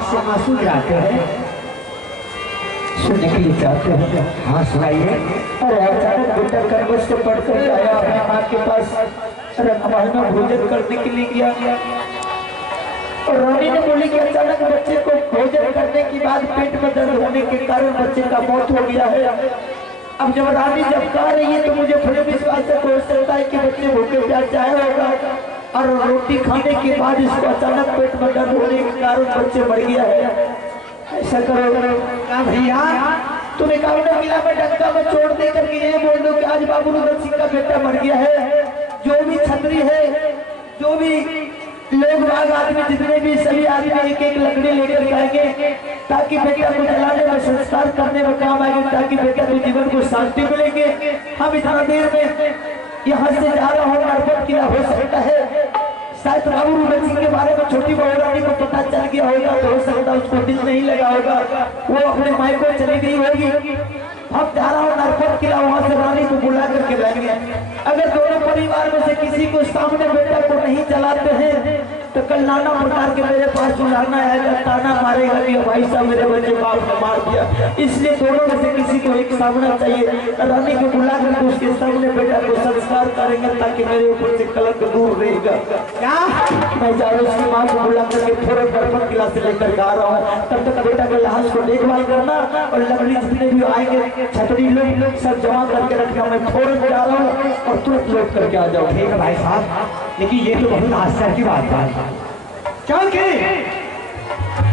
से आंसू गिराते हैं, सुनने के लिए चाहते हैं। हाँ सुनाइए। अरे अचानक बेटा कर्मश से पढ़कर आया अपनी माँ के पास रखवाल में भोजन करने के लिए गया और रानी ने बोली कि अचानक बच्चे को भोजन करने के बाद पेट में दर्द होने के कारण बच्चे का मौत हो गया है। अब जब रानी जब कह रही है तो मुझे पूरे विश्वास से हो सकता है कि बच्चे भूखे प्यास जाए होगा और रोटी खाने के बाद इसको अचानक पेट में दर्द होने के कारण बच्चे मर गया है। ऐसा करो भैया तुम्हें कहा मिला में डंका में छोड़ दे करके ये बोल दो कि आज बाबू रुद्र सिंह का बेटा मर गया है। जो भी छतरी है, जो भी लोग बाग आदमी, जितने भी सभी आदमी एक एक लकड़ी लेकर जाएंगे ताकि बेटा को जलाने में, संस्कार करने में काम आएंगे, ताकि बेटा के जीवन को शांति मिलेंगे। हम इतना देर में यहाँ से जा रहा हूँ, नरपत किला हो सकता है शायद बाबू रुद्र सिंह के बारे में छोटी बहू रानी को पता चल गया होगा, तो हो सकता है उसको दिल नहीं लगा होगा, वो अपने मायको चली गई होगी। हम जा रहा हूँ नरपत किला, वहाँ से रानी को बुला करके लाएंगे। अगर दोनों परिवार में से किसी को सामने बेटा को नहीं चलाते हैं तो कल नाना प्रकार के मेरे पास बुलाना आएगा, ताना मारेगा कि भाई साहब मेरे बच्चे बाप ने मार दिया। इसलिए दोनों में से किसी को एक सामना चाहिए। रानी को बुला करके उसके सामने बेटा को संस्कार करेंगे ताकि मेरे ऊपर से कलंक दूर रहेगा। क्या मैं जा रहा हूँ, उसकी माँ को बुला करके थोड़े नरपत किला से लेकर जा रहा हूँ। तब तक बेटा के लाश को देखभाल करना और लकड़ी जितने भी आएंगे छतरी लोग सब जमा करके रखना। मैं फौरन जा रहा हूँ और तुरंत लौट करके आ जाऊँ। ठीक है भाई साहब, लेकिन ये तो बहुत आश्चर्य की बात है क्योंकि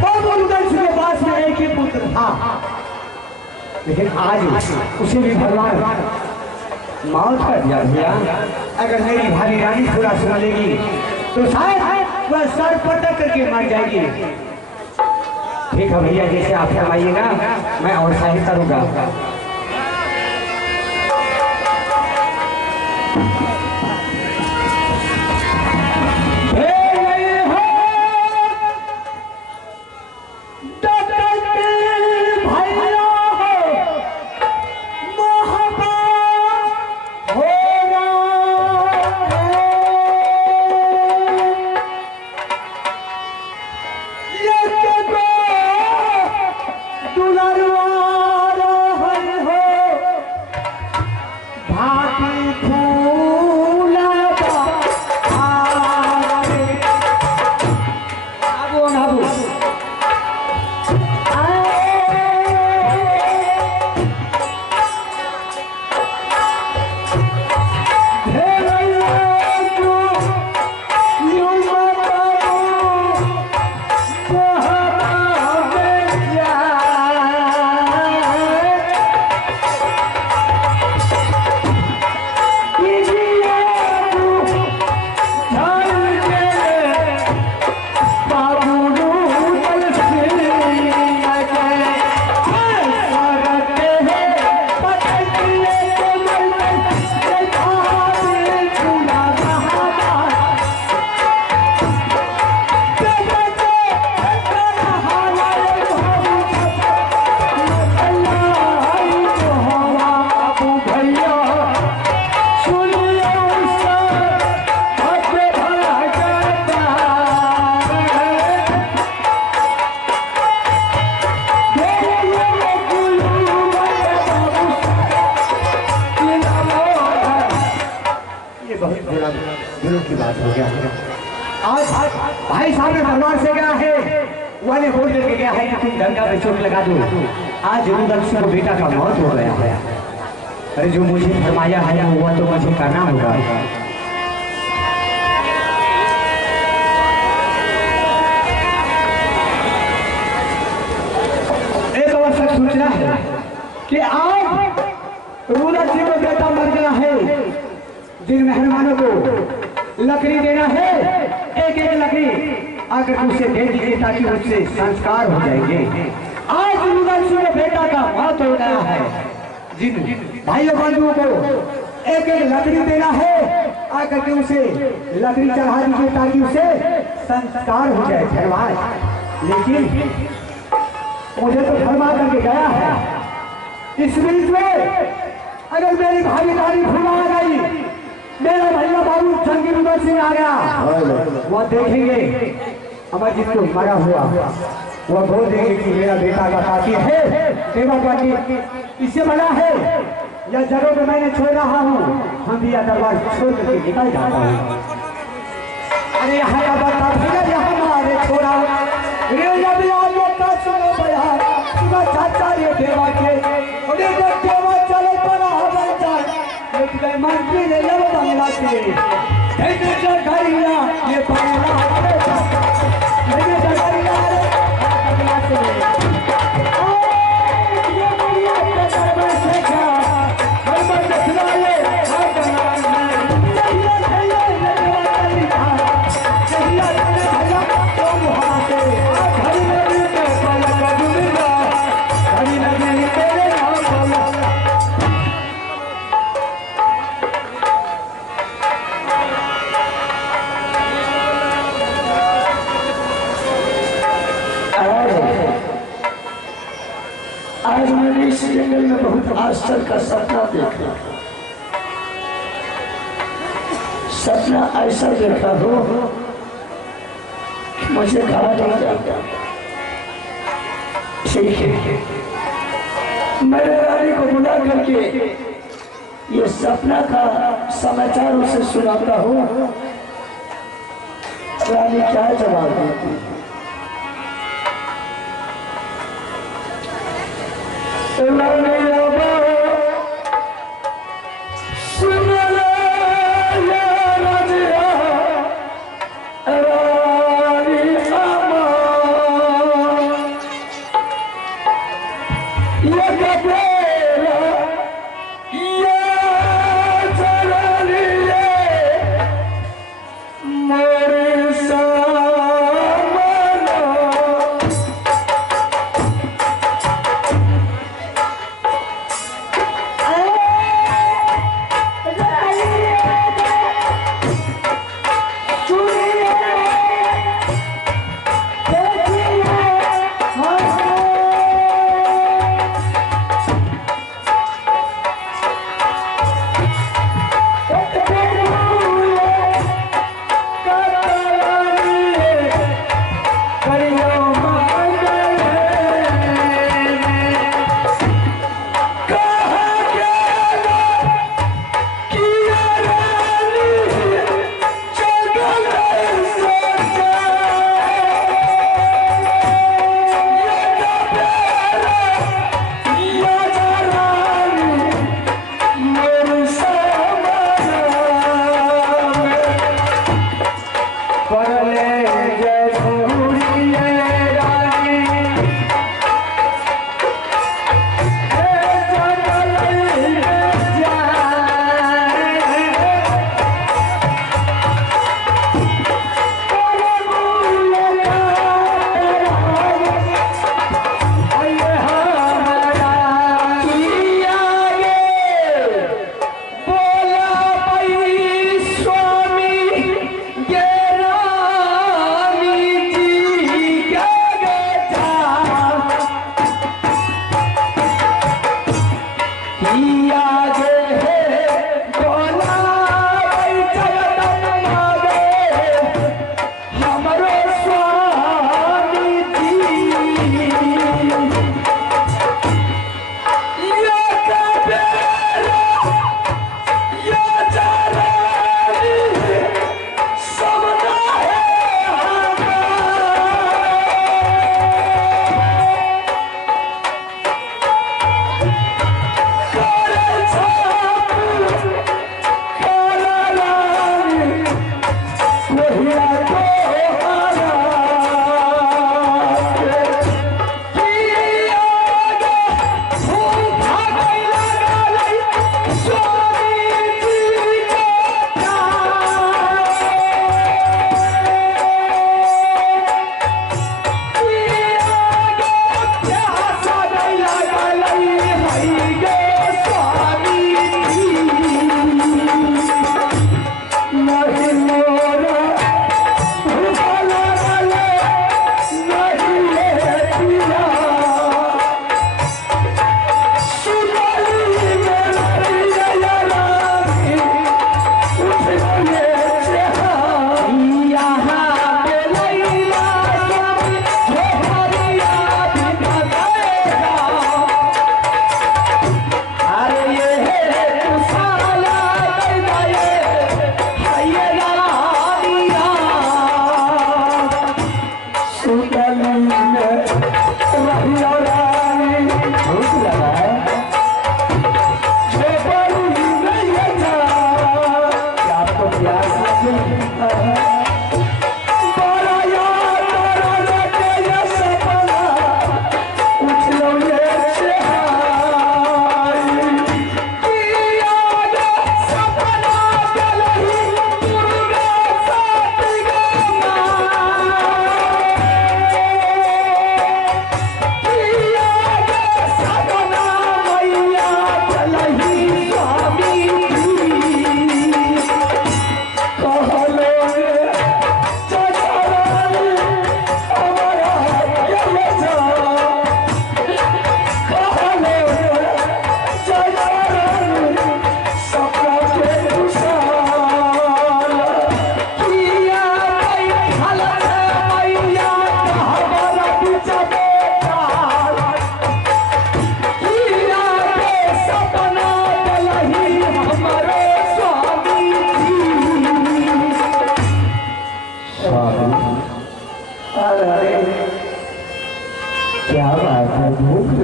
बाबू रुद्र सिंह के पास में एक ही पुत्र था, लेकिन आज उसे भी भगवान मौत कर दिया। भैया अगर मेरी भाभी रानी पूरा सुन लेगी तो शायद वह सर पटक करके मर जाएगी। ठीक है भैया, जैसे आप फरमाइएगा मैं और शाही करूँगा। की बात हो गया। आज भाई साहब ने दरबार से गया है, वह ने बोल करके गया है कि तुम गंगा पे चोट लगा दो। आज रुद्र सिंह को बेटा का मौत हो गया है। अरे जो मुझे फरमाया है वह तो मुझे करना होगा। एक आवश्यक सूचना है कि आज रुद्र सिंह को बेटा मर गया है। जिन मेहमानों को लकड़ी देना है, एक एक लकड़ी आकर उसे दे दीजिए ताकि उससे संस्कार हो जाएंगे। आज रुद्र सिंह के बेटा का मौत हो गया है। जिन भाइयों बंधुओं को एक एक लकड़ी देना है, आकर के उसे लकड़ी चढ़ा दीजिए ताकि उसे संस्कार हो जाए। धन्यवाद। लेकिन मुझे तो फरमा करके गया है, इस बीच में अगर मेरी भागीदारी भुला गई, मेरा भैया बाबू संगी रुद्र सिंह आ गया, वह देखेंगे अमरजीत को मरा हुआ वो बोल देंगे कि मेरा बेटा का साथी है, देवा पाटी इससे मना है, या जरूर मैंने छोड़ रहा हूँ, हम भी दरबार छोड़ करके निकल जाता हूँ। अरे यहाँ का बता भैया यहाँ मारे छोड़ा रे अभी आप सुनो भैया सुना चाचा ये देवा के अरे जब देवा चले पड़ा हमारे जाए एक गए मंत्री ने लव बंगला से कैसे जगरिया ये बंगला मैंने जगरिया रे बंगला से ये दुनिया के दरबार से क्या हम देखना ले आज मैंने इस जंगल में बहुत आश्चर्य का सपना देखा। सपना ऐसा देखा हो मुझे कहा नहीं जाता। ठीक है, मैंने रानी को बुला करके ये सपना का समाचार उसे सुनाता हूँ। रानी क्या जवाब देती है?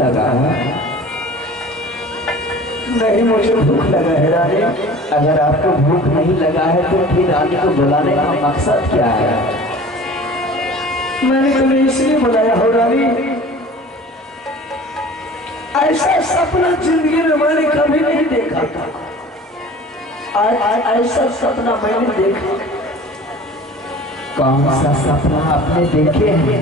लगा है? नहीं, मुझे भूख लगा है रानी। अगर आपको भूख नहीं लगा है तो फिर रानी को बुलाने का मकसद क्या है? मैंने तुम्हें इसलिए बुलाया हो रानी, ऐसा सपना जिंदगी में मैंने कभी नहीं देखा था। आज ऐसा सपना मैंने देखा। कौन सा सपना आपने देखे हैं?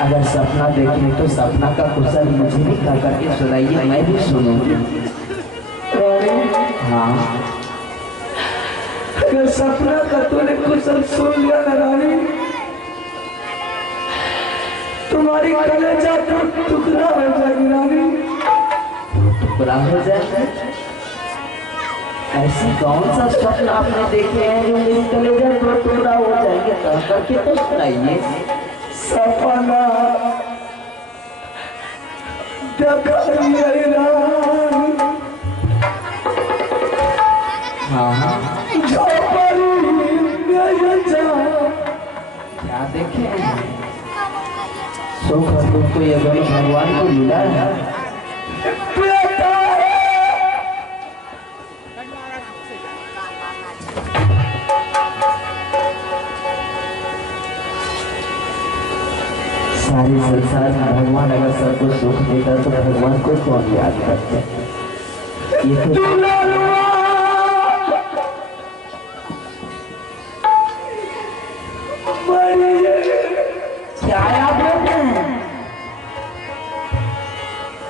अगर सपना देखें तो सपना का कुशल मुझे भी करके सुनाइए, मैं भी सुनूंगी। हाँ, अगर सपना का तूने कुशल सुन लिया ना रानी, तुम्हारी कलेजा टुकड़ा हो जाएगी रानी। टुकड़ा हो जाए? ऐसी कौन सा स्वप्न आपने देखे हैं जो मेरी कलेजा को टुकड़ा हो जाएंगे? करके तो सुनाइए। सपना देखा हाँ, क्या देखे हैं? सुख और दुख तो ये बड़ी भगवान को मिला है। सारी संसार में भगवान अगर सबको सुख देता तो भगवान को कौन याद करता? ये तो क्या याद रखते हैं?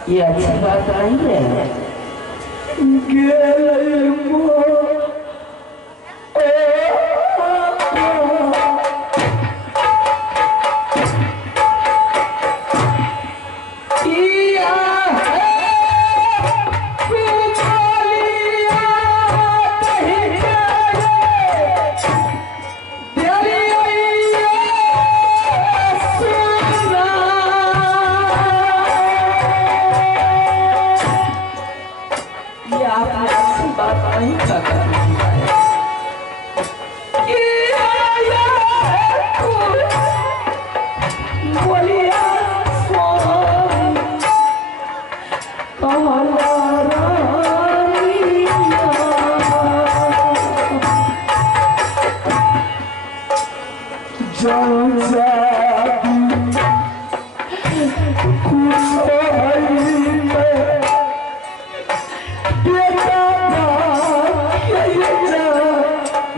ये अच्छी बात नहीं है।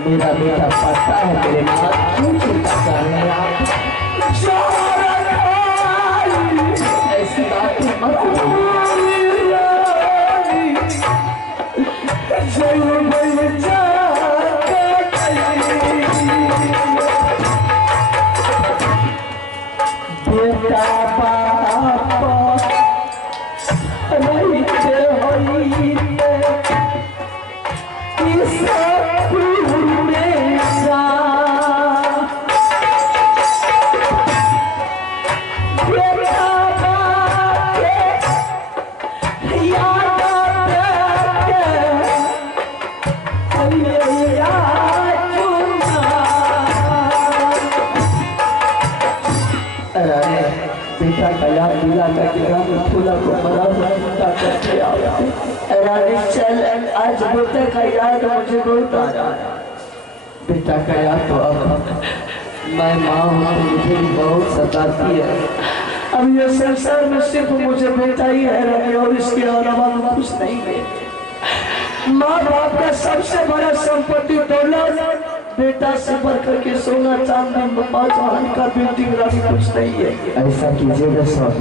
मेरा बेटा पढ़ता है, मेरे माँ क्यों चिंता कर रहे हैं आप? ऐसी बात मत बेटा पापा बेटा का याद दिला करके फूला को बड़ा करके अरे चल आज बेटा का याद मुझे बहुत आ रहा है। बेटा का याद तो अब मैं माँ हूँ, मुझे भी बहुत सताती है। अब ये संसार में सिर्फ मुझे बेटा ही है और इसके अलावा कुछ नहीं है। माँ बाप का सबसे बड़ा संपत्ति दौलत, बेटा से बढ़कर के सोना चांदी 5 वाहन का बिल्डिंग राशि कुछ नहीं है। ऐसा कीजिएगा सब।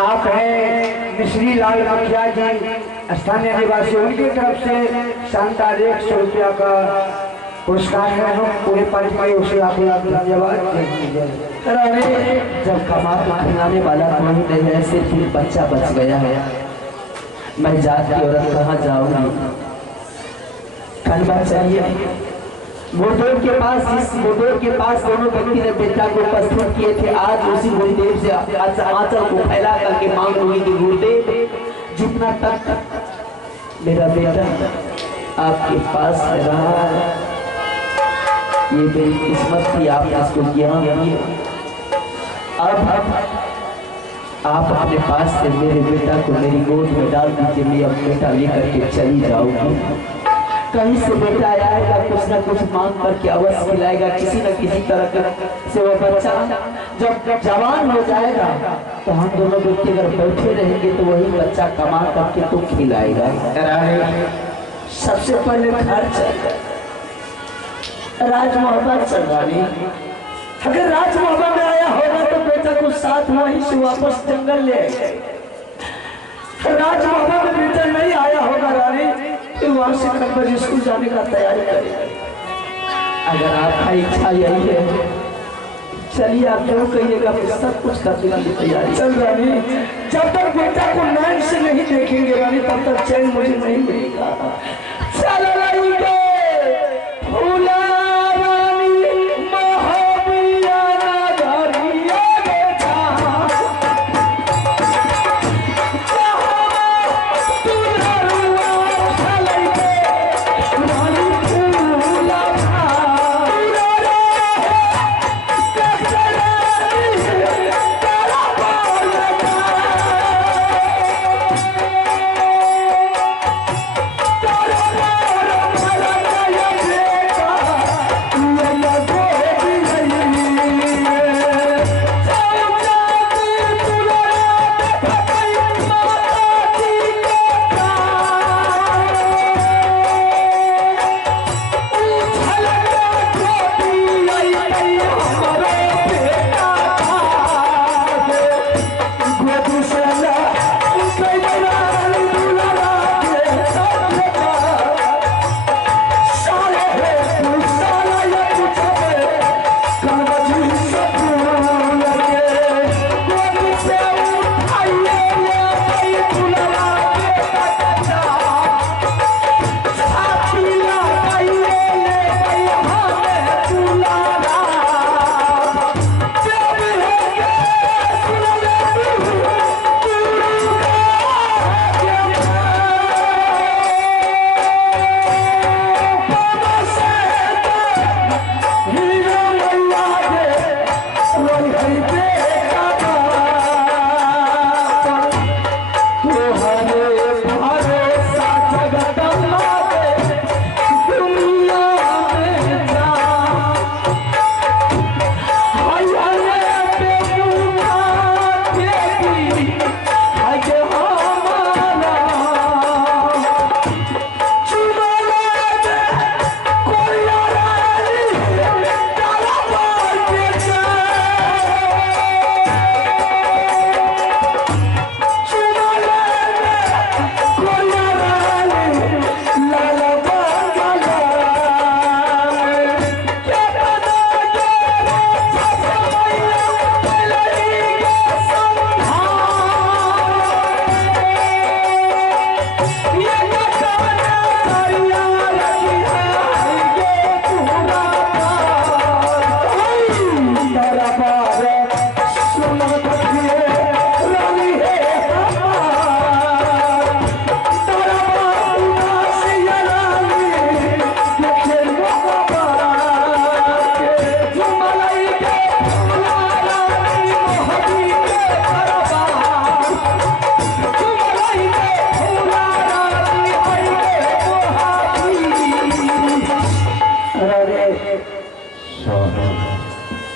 आप हैं मिश्री लाल मुखिया जी, स्थानीय निवासी, उनकी तरफ से शानदार 100 रुपया का पुरस्कार है। हम पूरे परिवार उसे आप धन्यवाद दीजिए। जब कमा खिलाने वाला कोई नहीं है, सिर्फ एक बच्चा बच गया है। मैं जात की औरत कहाँ जाऊंगी? खनबा चाहिए। गुरुदेव के पास, इस गुरुदेव के पास दोनों व्यक्ति ने बेटा को उपस्थित किए थे। आज उसी गुरुदेव से आंचल को फैला करके मांग हुई कि गुरुदेव जितना तक मेरा बेटा आपके पास रहा, ये मेरी किस्मत थी, आप इसको ज्ञान दिए। अब आप अपने पास से मेरे बेटा को मेरी गोद में डाल दीजिए, मैं अब बेटा लेकर के चली जाऊंगी। कहीं से बेटा आएगा, कुछ ना कुछ मांग करके अवश्य खिलाएगा, किसी न किसी तरह से वो बच्चा जब जवान हो जाएगा तो हम दोनों व्यक्ति अगर बैठे रहेंगे तो वही बच्चा कमा करके तो खिलाएगा। सबसे पहले घर चल राज मोहब्बत चल रही। अगर राज मोहब्बत में आया होगा तो बेटा को साथ वहीं से वापस जंगल ले आए। राज मोहब्बत में बेटा नहीं आया होगा रानी तो वहां से कल स्कूल जाने का तैयारी करेगा। अगर आपका इच्छा यही है चलिए, आप क्यों कहिएगा, सब कुछ करने की तैयारी चल रानी। जब तक बेटा को नैन से नहीं देखेंगे रानी तब तक चैन मुझे नहीं मिलेगा। चल रानी के फूला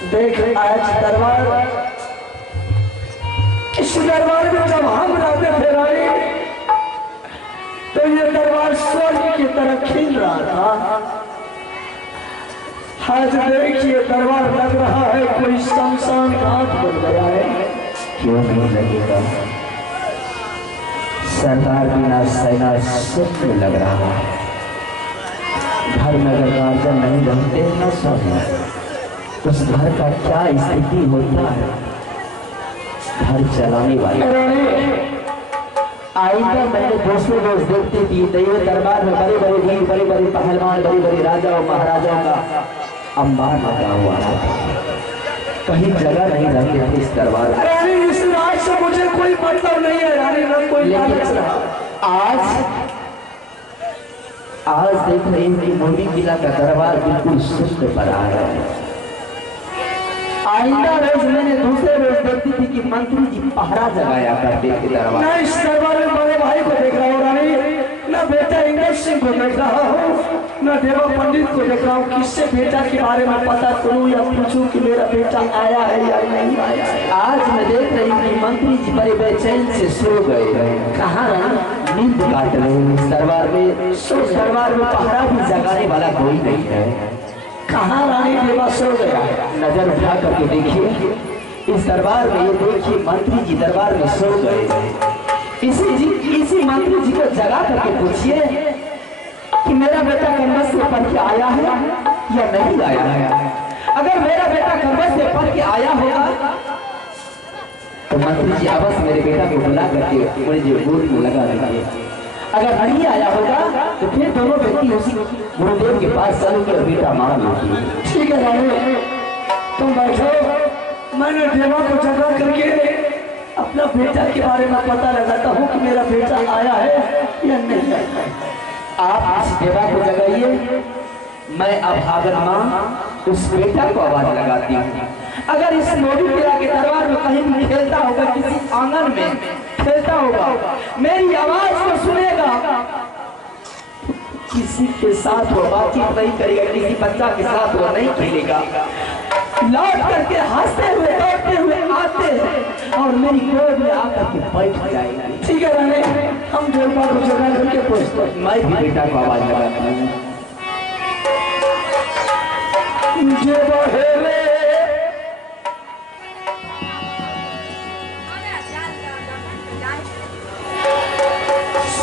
देख आज दरबार, इस दरबार में जब हम रहते थे रानी तो ये दरबार स्वर्ग की तरह खिल रहा था। आज देखिए दरबार लग रहा है कोई शमशान घाट बन गया है। क्यों नहीं लगेगा, सरदार बिना सेना सुख में लग रहा है। घर में अगर गार्जियन नहीं रहते न सब उस घर का क्या स्थिति होता है। घर चलाने वाले आइंदा मैंने दूसरे रोज देखती थी दैव दरबार में बड़े बड़े वीर, बड़े बड़े पहलवान, बड़े बड़े राजा और महाराजाओं का अंबार लगा हुआ है। कहीं जगह नहीं रहती है इस दरबार में। रानी इस राज से मुझे कोई मतलब नहीं है रानी, ना कोई लेकिन आज देख रहे हैं कि मोदी किला का दरबार बिल्कुल सुस्त पड़ा है। आइंदा रोज मैंने दूसरे रोज देखती थी कि मंत्री जी पहरा जगाया करते थे दरबार। मैं इस दरबार में बड़े भाई को देख रहा हूँ रानी, न बेटा इंग्लिश सिंह को देख रहा हूँ, न देवा पंडित को देख रहा हूँ। किससे बेटा के बारे में पता करूँ या पूछूं कि मेरा बेटा आया है या नहीं आया है। आज मैं देख रही हूँ कि मंत्री जी बड़े बेचैन से सो गए हैं। कहाँ रहा नींद काट रहे हैं इस दरबार में। इस दरबार में पहरा भी जगाने वाला कोई नहीं है। कहाँ रानी देवा सो गया? नजर उठा करके देखिए इस दरबार में, ये देखिए मंत्री जी दरबार में सो गए। इसी मंत्री जी को जगा करके पूछिए कि मेरा बेटा कन्वस से पढ़ के आया है या नहीं आया है। अगर मेरा बेटा कन्वस से पढ़ के आया होगा तो मंत्री जी अवश्य मेरे बेटा को बुला करके मुझे गोद में लगा देंगे। अगर नहीं आया होगा तो फिर दोनों व्यक्ति उसी गुरुदेव के पास चल कर बेटा मांग लीजिए। ठीक है रानी, तुम बैठो, मैंने देवा को जगा करके अपना बेटा के बारे में पता लगाता हूँ कि मेरा बेटा आया है या नहीं आया है। आप इस देवा को जगाइए, मैं अब आगर मां उस बेटा को आवाज लगाती हूँ। अगर इस नोडी पिला के दरबार में कहीं भी खेलता होगा, किसी आंगन में खेलता होगा, मेरी आवाज को सुनेगा, किसी के साथ वो बातचीत नहीं करेगा, किसी बच्चा के साथ वो नहीं खेलेगा, लौट करके हंसते हुए दौड़ते हुए आते हैं और मेरी गोद में आकर के बैठ जाएगा। ठीक है रानी, हम देवा को जगा करके पूछते हैं। मैं भी बेटा को आवाज लगाता हूँ।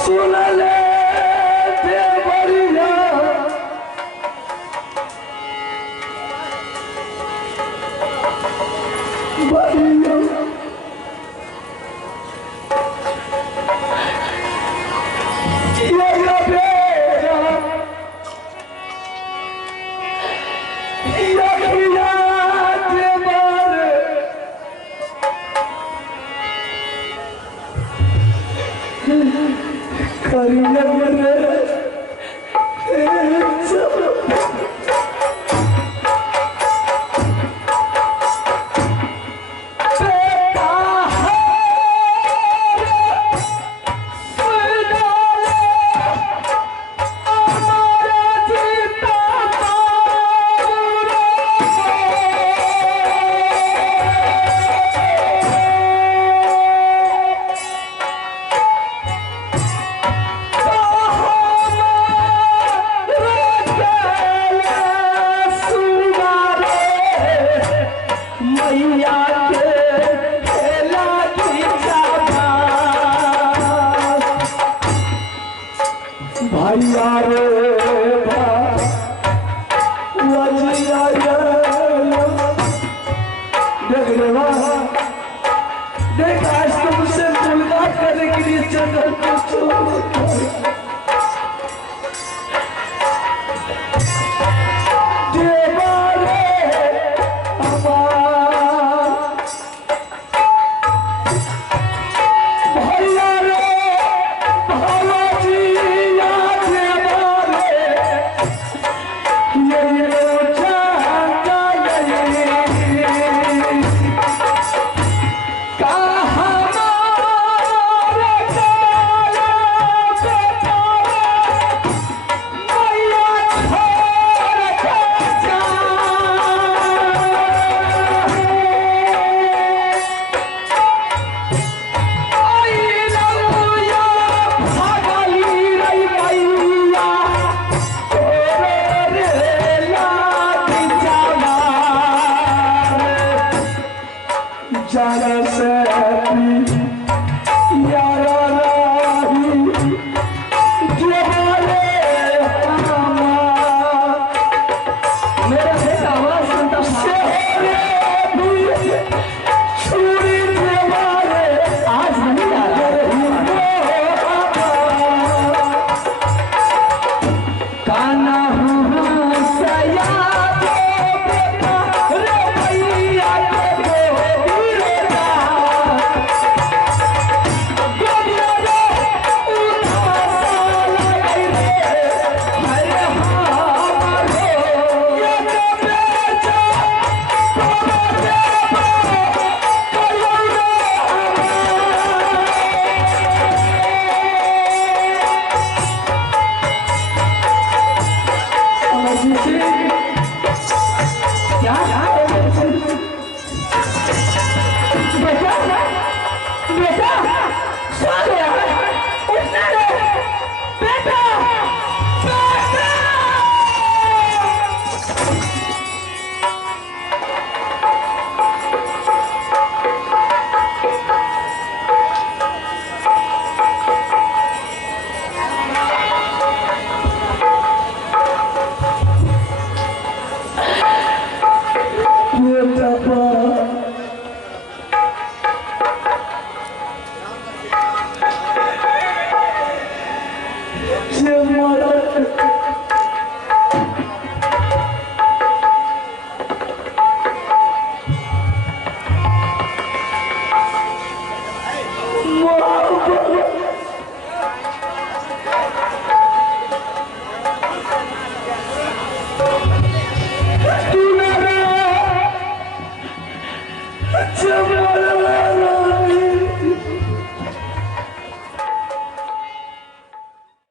सुन ले देवरिया, बरिया या बेरा या किया देवर करिया मरे देख आज तुमसे मुलाकात करने के लिए चल